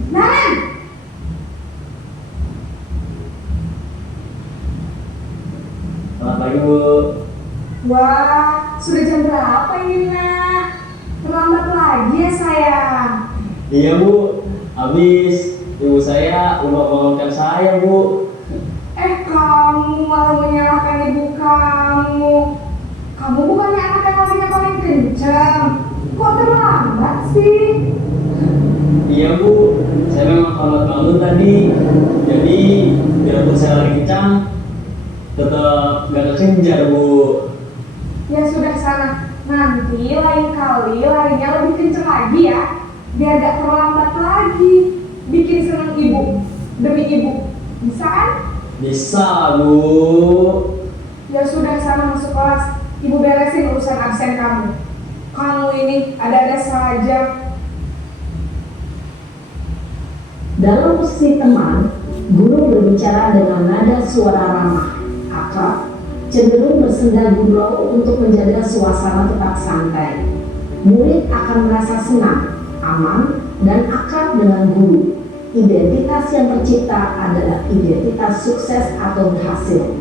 Naren! Selamat pagi Bu. Wah, sudah jam berapa ini nak? Terlambat lagi ya sayang. Iya Bu, habis ibu saya lupa bangunkan saya Bu. Kamu malah menyalahkan ibu kamu. Kamu bukannya anak yang larinya paling kencang. Kok terlambat sih? Iya Bu, saya memang terlambat bangun tadi. Jadi biarpun saya lari kencang, tetap gak kekejar Bu. Ya sudah sana. Nanti lain kali larinya lebih kencang lagi ya. Biar gak terlambat lagi. Bikin senang ibu. Demi ibu. Bisa kan? Bisa Bu. Ya sudah sana masuk kelas. Ibu beresin urusan absen kamu. Kamu ini ada-ada saja. Dalam posisi teman, guru berbicara dengan nada suara ramah, akrab, cenderung bersenda gurau untuk menjaga suasana tetap santai. Murid akan merasa senang, aman, dan akrab dengan guru. Identitas yang tercipta adalah identitas sukses atau berhasil.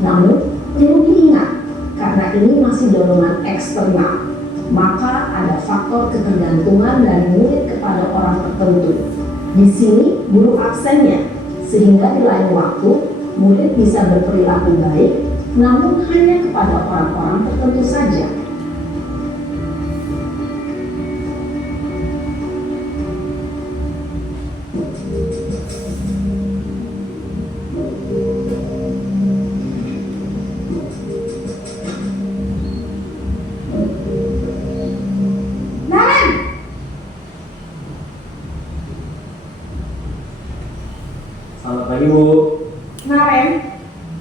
Namun, perlu diingat, karena ini masih dorongan eksternal, maka ada faktor ketergantungan dari murid kepada orang tertentu. Di sini, guru absennya, sehingga di lain waktu, murid bisa berperilaku baik, namun hanya kepada orang-orang tertentu saja. Naren! Selamat pagi Bu. Naren,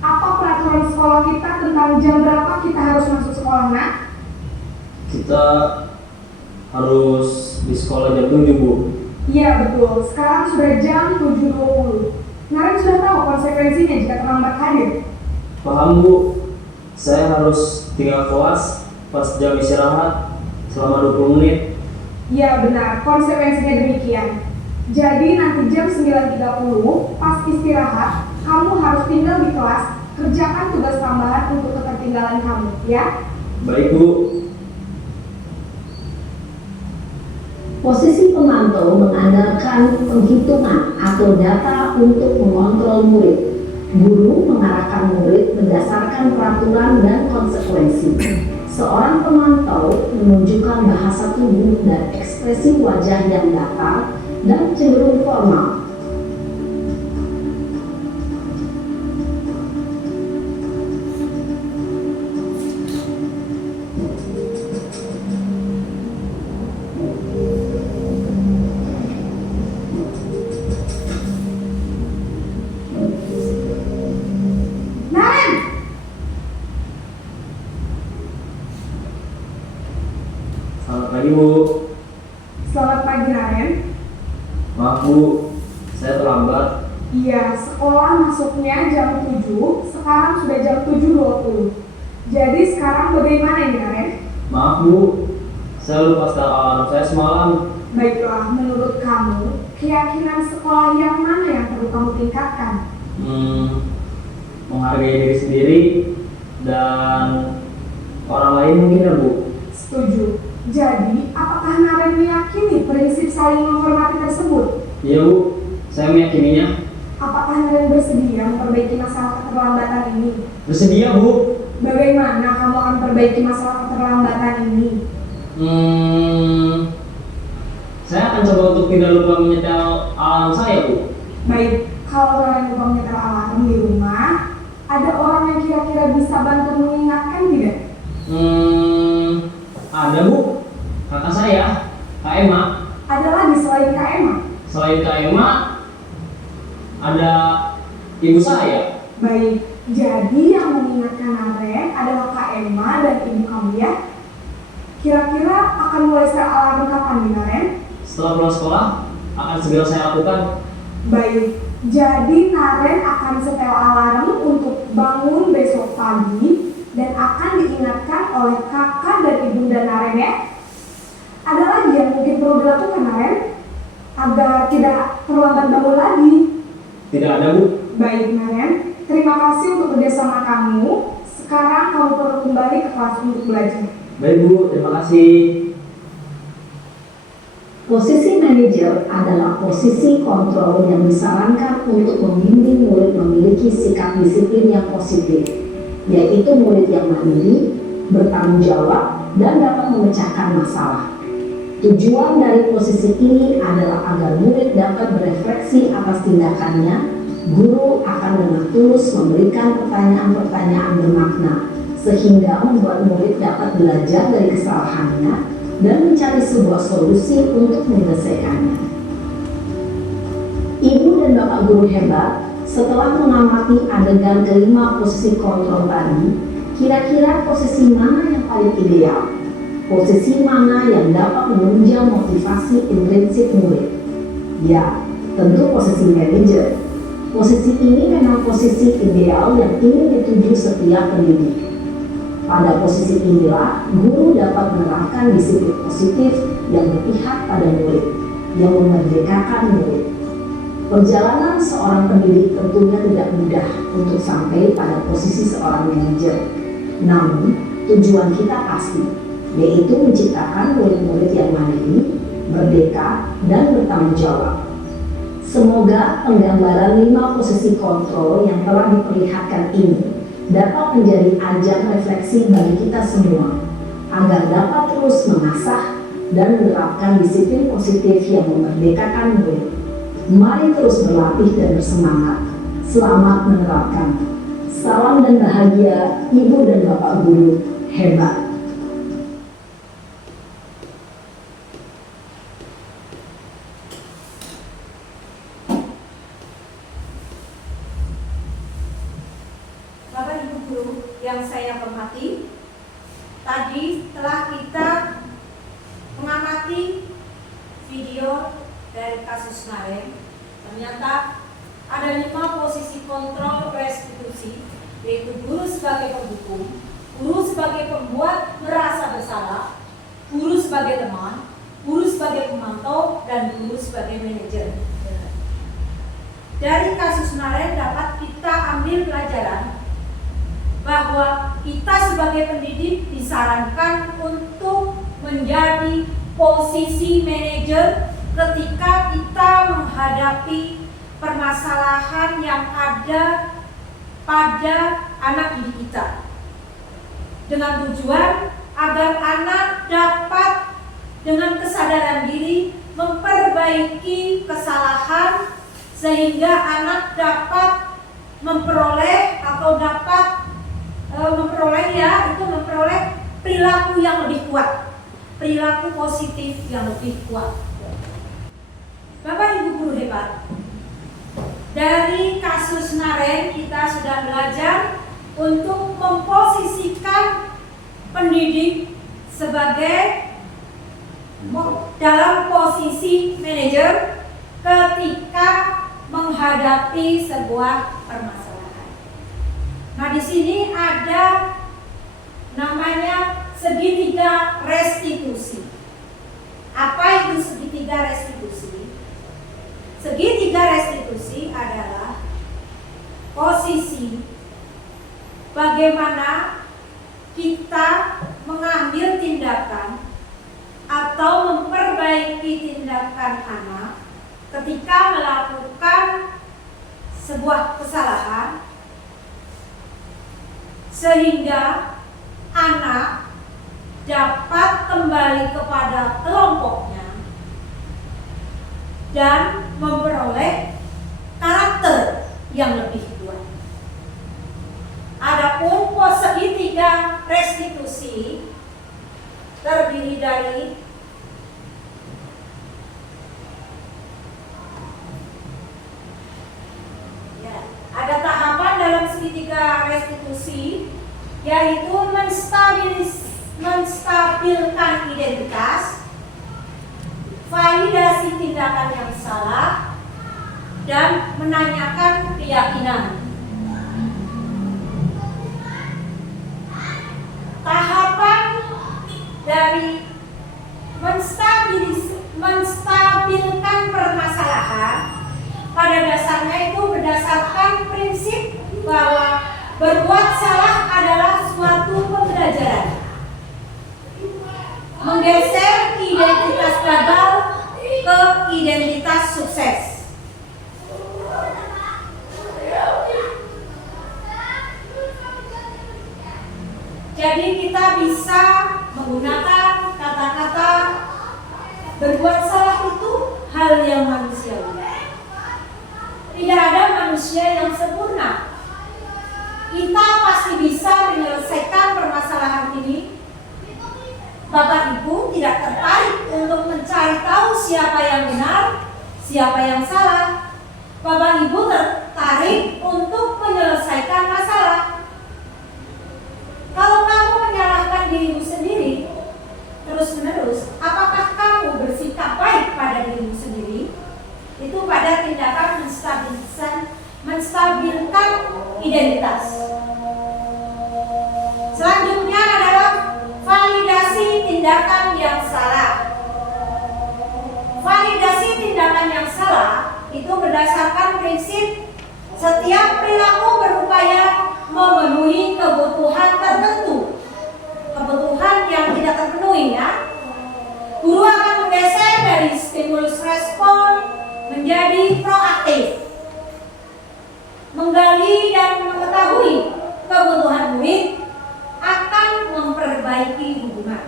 apa peraturan sekolah kita tentang jam berapa kita harus masuk sekolah nak? Kita harus di sekolah jam 7 Bu. Iya betul, sekarang sudah jam 7.20. Naren sudah tahu konsekuensinya jika terlambat hadir. Paham Bu. Saya harus tinggal kelas pas jam istirahat selama 20 menit. Iya benar, konsekuensinya demikian. Jadi nanti jam 9.30 pas istirahat, kamu harus tinggal di kelas, kerjakan tugas tambahan untuk ketertinggalan kamu, ya? Baik Bu. Posisi pemantau mengandalkan penghitungan atau data untuk mengontrol murid. Guru mengarahkan murid berdasarkan peraturan dan konsekuensi. Seorang pemantau menunjukkan bahasa tubuh dan ekspresi wajah yang datar dan cenderung formal. Naren! Selamat pagi Bu. Selamat pagi Naren. Maaf Bu, saya terlambat. Iya, sekolah masuknya jam 7, sekarang sudah jam 7.20. Jadi sekarang bagaimana ini Naren? Maaf Bu, saya lupa setel alarm saya semalam. Baiklah, menurut kamu, keyakinan sekolah yang mana yang perlu kamu tingkatkan? menghargai diri sendiri dan orang lain mungkin ya Bu. Setuju. Jadi, apakah Naren meyakini prinsip saling menghormati tersebut? Iya Bu, saya meyakininya. Apakah Naren bersedia memperbaiki masalah keterlambatan ini? Bersedia Bu. Bagaimana kamu akan perbaiki masalah keterlambatan ini? Saya akan coba untuk tidak lupa menyetel alarm saya Bu. Baik, kalau Naren lupa menyetel alarm di rumah, ada orang yang kira-kira bisa bantu mengingatkan tidak? Ada Bu, kakak saya, Kak Emma. Ada lagi selain Kak Emma? Selain Kak Emma, ada ibu saya. Baik, jadi yang mengingatkan Naren adalah Kak Emma dan ibu kamu ya? Kira-kira akan mulai setel alarm kapan nih Naren? Setelah pulang sekolah, akan segera saya lakukan. Baik, jadi Naren akan setel alarm untuk bangun besok pagi dan akan diingatkan oleh kakak dan ibunda Naren ya. Ada lagi yang mungkin perlu dilakukan Naren agar tidak terlambat bangun lagi? Tidak ada Bu. Baik Naren, terima kasih untuk kerjasama kamu. Sekarang kamu perlu kembali ke kelas untuk belajar. Baik Bu, terima kasih. Posisi manajer adalah posisi kontrol yang disarankan untuk membimbing murid memiliki sikap disiplin yang positif, yaitu murid yang mandiri, bertanggung jawab, dan dapat memecahkan masalah. Tujuan dari posisi ini adalah agar murid dapat berefleksi atas tindakannya. Guru akan dengan tulus memberikan pertanyaan-pertanyaan bermakna, sehingga membuat murid dapat belajar dari kesalahannya dan mencari sebuah solusi untuk menyelesaikannya. Ibu dan Bapak guru hebat, setelah mengamati adegan kelima posisi kontrol tadi, kira-kira posisi mana yang paling ideal? Posisi mana yang dapat menunjang motivasi intrinsik murid? Ya, tentu posisi manajer. Posisi ini memang posisi ideal yang ingin dituju setiap pendidik. Pada posisi inilah, guru dapat menerapkan disiplin positif yang berpihak pada murid, yang memerdekakan murid. Perjalanan seorang pendidik tentunya tidak mudah untuk sampai pada posisi seorang manajer. Namun, tujuan kita pasti, yaitu menciptakan murid-murid yang mandiri, merdeka, dan bertanggung jawab. Semoga penggambaran 5 posisi kontrol yang telah diperlihatkan ini dapat menjadi ajang refleksi bagi kita semua, agar dapat terus mengasah dan menerapkan disiplin positif yang memerdekakan murid. Mari terus berlatih dan bersemangat. Selamat menerapkan. Salam dan bahagia, Ibu dan Bapak guru hebat. Bapak Ibu guru yang saya hormati, tadi telah kita mengamati video dari kasus Naren. Ternyata ada 5 posisi kontrol restitusi, yaitu guru sebagai penghukum, guru sebagai pembuat merasa bersalah, guru sebagai teman, guru sebagai pemantau, dan guru sebagai manajer. Dari kasus Naren dapat kita ambil pelajaran bahwa kita sebagai pendidik disarankan untuk menjadi posisi manajer ketika kita menghadapi permasalahan yang ada pada anak didik kita, dengan tujuan agar anak dapat dengan kesadaran diri memperbaiki kesalahan, sehingga anak dapat memperoleh atau dapat memperoleh perilaku yang lebih kuat, perilaku positif yang lebih kuat. Bapak Ibu guru hebat, dari kasus Naren kita sudah belajar untuk memposisikan pendidik sebagai dalam posisi manajer ketika menghadapi sebuah permasalahan. Nah, di sini ada namanya segitiga restitusi. Apa itu segitiga restitusi? Segitiga restitusi adalah posisi bagaimana kita mengambil tindakan atau memperbaiki tindakan anak ketika melakukan sebuah kesalahan sehingga anak dapat kembali kepada kelompoknya dan memperoleh karakter yang lebih kuat. Adapun segitiga restitusi terdiri dari ada tahapan dalam segitiga restitusi, yaitu menstabilkan identitas, validasi tindakan yang salah, dan menanyakan keyakinan. Tahapan dari menstabilkan permasalahan pada dasarnya itu berdasarkan prinsip bahwa berbuat salah adalah suatu pembelajaran. Menggeser identitas gagal ke identitas sukses. Jadi kita bisa menggunakan kata-kata berbuat salah itu hal yang manusiawi. Tidak ada manusia yang sempurna. Kita pasti bisa menyelesaikan permasalahan ini. Bapak Ibu tidak tertarik untuk mencari tahu siapa yang benar, siapa yang salah. Bapak Ibu tertarik untuk menyelesaikan masalah. Kalau kamu menyalahkan dirimu sendiri terus-menerus, apakah kamu bersikap baik pada dirimu sendiri? Itu pada tindakan menstabilkan identitas. Selanjutnya adalah validasi tindakan yang salah. Validasi tindakan yang salah itu berdasarkan prinsip setiap perilaku berupaya memenuhi kebutuhan tertentu. Kebutuhan yang tidak terpenuhi ya. Guru akan menggeser dari stimulus respon menjadi proaktif. Menggali dan mengetahui kebutuhan murid akan memperbaiki hubungan.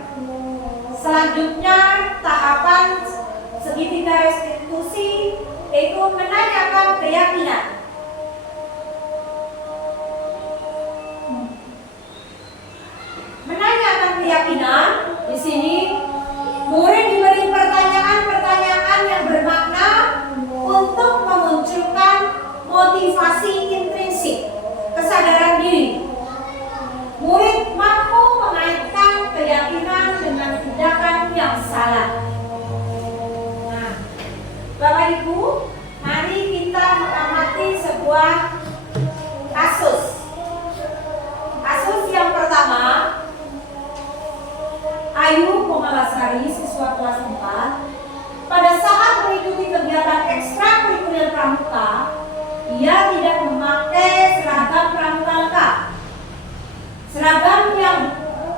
Selanjutnya tahapan segitiga restitusi yaitu menanyakan keyakinan. Menanyakan keyakinan di sini murid diberi pertanyaan-pertanyaan yang bermakna untuk memunculkan motivasi intrinsik, kesadaran diri. Murid mampu mengaitkan keyakinan dengan tindakan yang salah. Nah, Bapak Ibu, mari kita mengamati sebuah kasus. Kasus yang pertama, Ayu Komalasari, siswa kelas 4, pada saat mengikuti kegiatan ekstrakurikuler pramuka, ia tidak memakai seragam pramuka lengkap. Seragam yang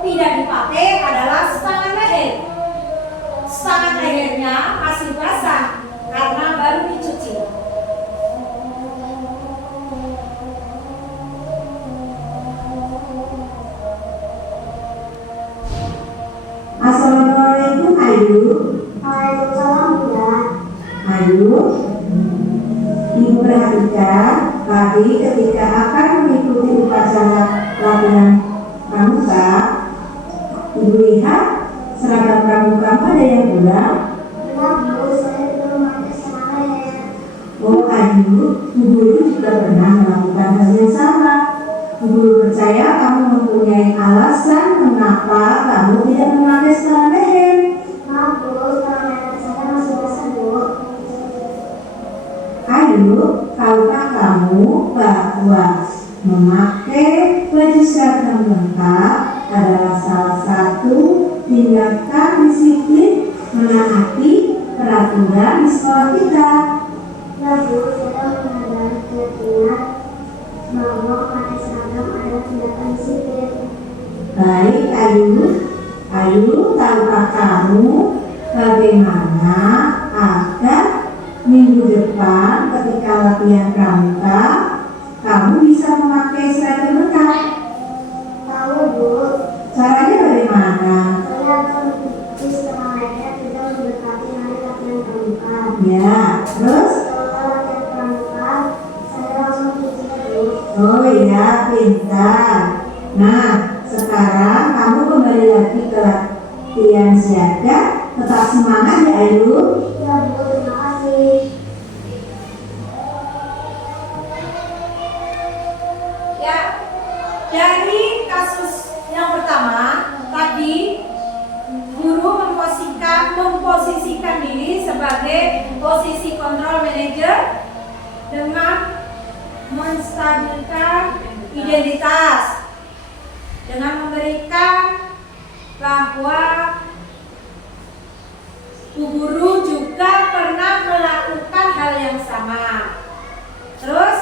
tidak dipakai adalah setangan leher. Setangan lehernya masih basah karena baru dicuci. Assalamualaikum Ayu. Waalaikumsalam Bunda. Ayu, Ibu perhatikan tadi ketika akan mengikuti upacara latihan pramuka, Ibu lihat seragam pramukamu ada yang kurang. Benar Bu, saya belum memakai seragam leher. Oh Ayu, Bu Guru juga pernah melakukan hal yang sama. Bu Guru percaya kamu mempunyai alasan mengapa kamu tidak memakai seragam leher. Maaf Bu, seragam leher saya masih basah Bu. Ayu, tahukah kamu bahwa memakai baju seragam lengkap adalah salah satu tindakan disiplin menaati peraturan di sekolah kita? Ya Bu, saya mengenal keyakinan tahukah kamu bagaimana agar minggu depan ketika latihan pramuka kamu bisa memakai seragam lengkap? Tahu Bu, Caranya bagaimana? saya akan mengikuti setengah leher tidak mendekati hari latihan pramuka. Ya, terus? Setelah latihan pramuka, saya langsung cuci Bu. Oh iya, pintar. Nah, sekarang kamu kembali lagi ke latihan siaga. Tetap semangat ya Ayu. Ya Bu, terima kasih. Ya, dari kasus yang pertama tadi guru memposisikan diri sebagai posisi kontrol manager dengan menstabilkan identitas dengan memberikan bahwa Bu Guru juga pernah melakukan hal yang sama. Terus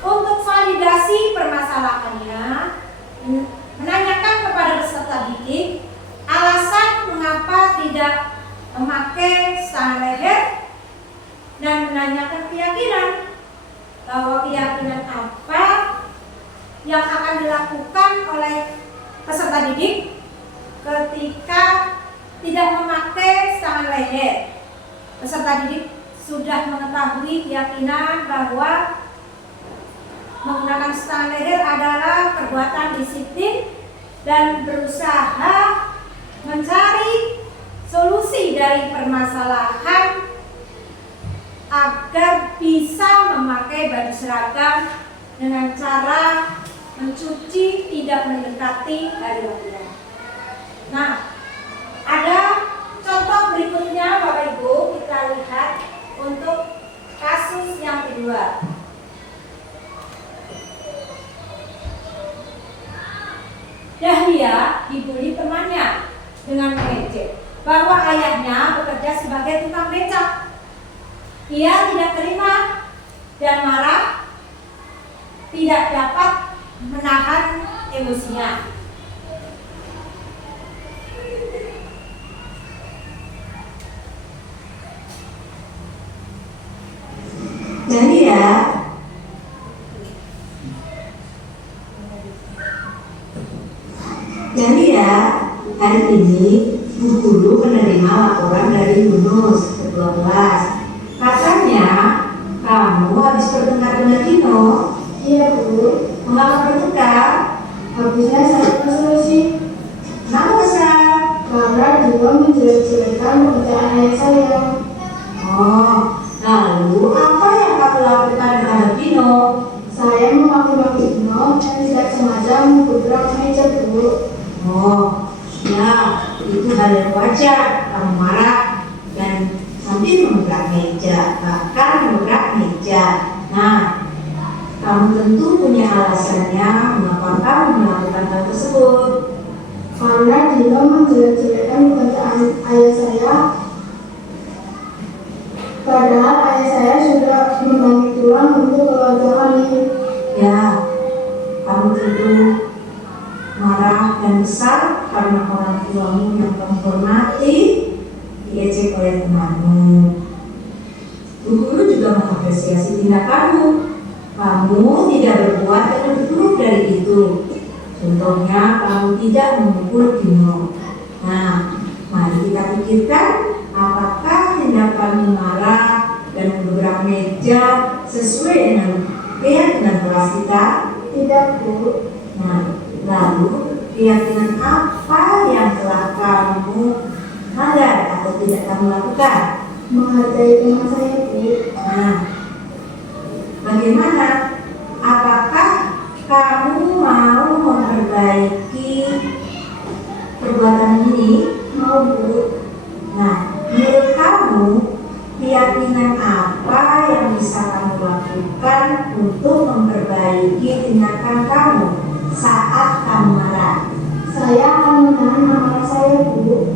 untuk validasi permasalahannya, menanyakan kepada peserta didik alasan mengapa tidak memakai stang leher dan menanyakan keyakinan bahwa keyakinan apa yang akan dilakukan oleh peserta didik ketika tidak memakai stang leher. Peserta didik sudah mengetahui keyakinan bahwa menggunakan stang leher adalah perbuatan disiplin dan berusaha mencari solusi dari permasalahan agar bisa memakai baju seragam dengan cara mencuci tidak mendekati hari latihan. Nah, ada contoh berikutnya Bapak Ibu, kita lihat untuk kasus yang kedua. Dahlia dibully temannya dengan mengejek bahwa ayahnya bekerja sebagai tukang becak. Ia tidak terima dan marah, tidak dapat menahan emosinya. Jadi ya, hari ini Bu Guru menerima laporan dari Yunus, ketua kelas. Katanya kamu habis bertengkar dengan Dino. Iya Bu, Mengapa bertengkar? habisnya saya kesel sih Kenapa kesal? karena dia menjelek-jelekan pekerjaan ayah saya. Oh, lalu apa yang kamu lakukan terhadap Dino? Saya memaki-maki Dino dan tidak sengaja menggebrak meja Bu. Oh, ya, itu hal yang wajar. Kamu marah dan sambil menggerak meja, bahkan menggerak meja. Nah, kamu tentu punya alasannya mengapa kamu melakukan hal tersebut. Karena Dino menjelek-jelekan pekerjaan ayah saya. Padahal ayah saya sudah membagi tulang untuk keluarga kami. Ya, kamu tentu marah dan besar karena orang tuamu yang kamu hormati diejek oleh temanmu. Bu Guru juga mengapresiasi tindakanmu. Kamu tidak berbuat yang lebih buruk dari itu. Contohnya, kamu tidak memukul Dino. Nah, mari kita pikirkan apakah tindakanmu marah dan menggebrak meja sesuai dengan keyakinan kelas kita? Tidak Bu, Nah, lalu keyakinan apa yang telah kamu sadar atau tidak kamu lakukan? menghargai teman saya Bu. Nah, bagaimana? Apakah kamu mau memperbaiki perbuatan ini? Mau Bu, Nah, menurut kamu keyakinan apa yang bisa kamu lakukan untuk memperbaiki tindakan kamu saat kamu marah? saya akan menahan amarah saya Bu.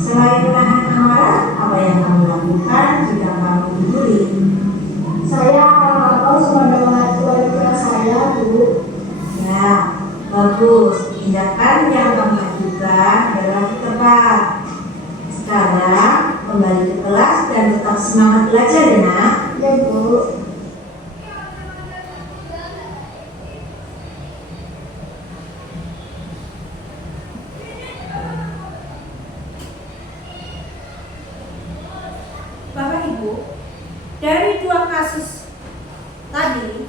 Selain menahan amarah, apa yang kamu lakukan jika kamu dibully? Saya akan lapor kepada wali kelas saya Bu. Ya, bagus. Tindakan yang kamu lakukan adalah tepat. Bapak Ibu, dari dua kasus tadi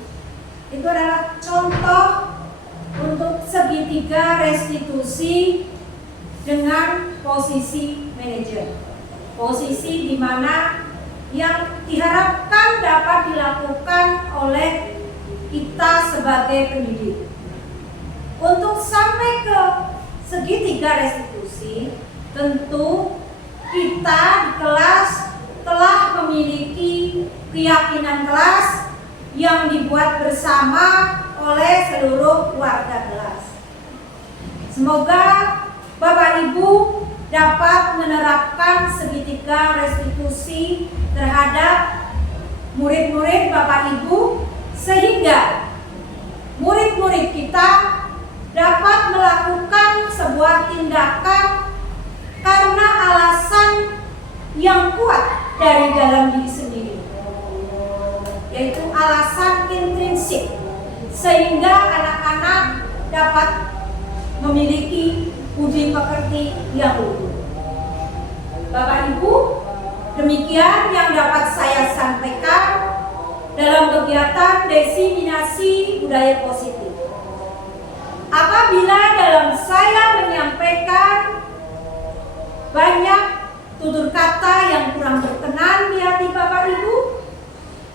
itu adalah contoh untuk segitiga restitusi dengan posisi manajer. Posisi di mana yang diharapkan dapat dilakukan oleh kita sebagai pendidik. Untuk sampai ke segitiga restitusi, tentu kita di kelas telah memiliki keyakinan kelas yang dibuat bersama oleh seluruh warga kelas. Semoga Bapak Ibu dapat menerapkan segitiga restitusi terhadap murid-murid Bapak Ibu sehingga murid-murid kita dapat melakukan sebuah tindakan karena alasan yang kuat dari dalam diri sendiri, yaitu alasan intrinsik, sehingga anak-anak dapat memiliki budi pekerti yang luhur. Bapak Ibu, demikian yang dapat saya sampaikan dalam kegiatan diseminasi budaya positif. Apabila dalam saya menyampaikan banyak tutur kata yang kurang berkenan di hati Bapak Ibu,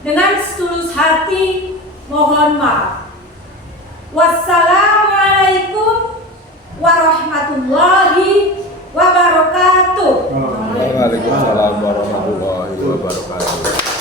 dengan setulus hati mohon maaf. Wassalamualaikum warahmatullahi wabarakatuh. Waalaikumsalam warahmatullahi wabarakatuh.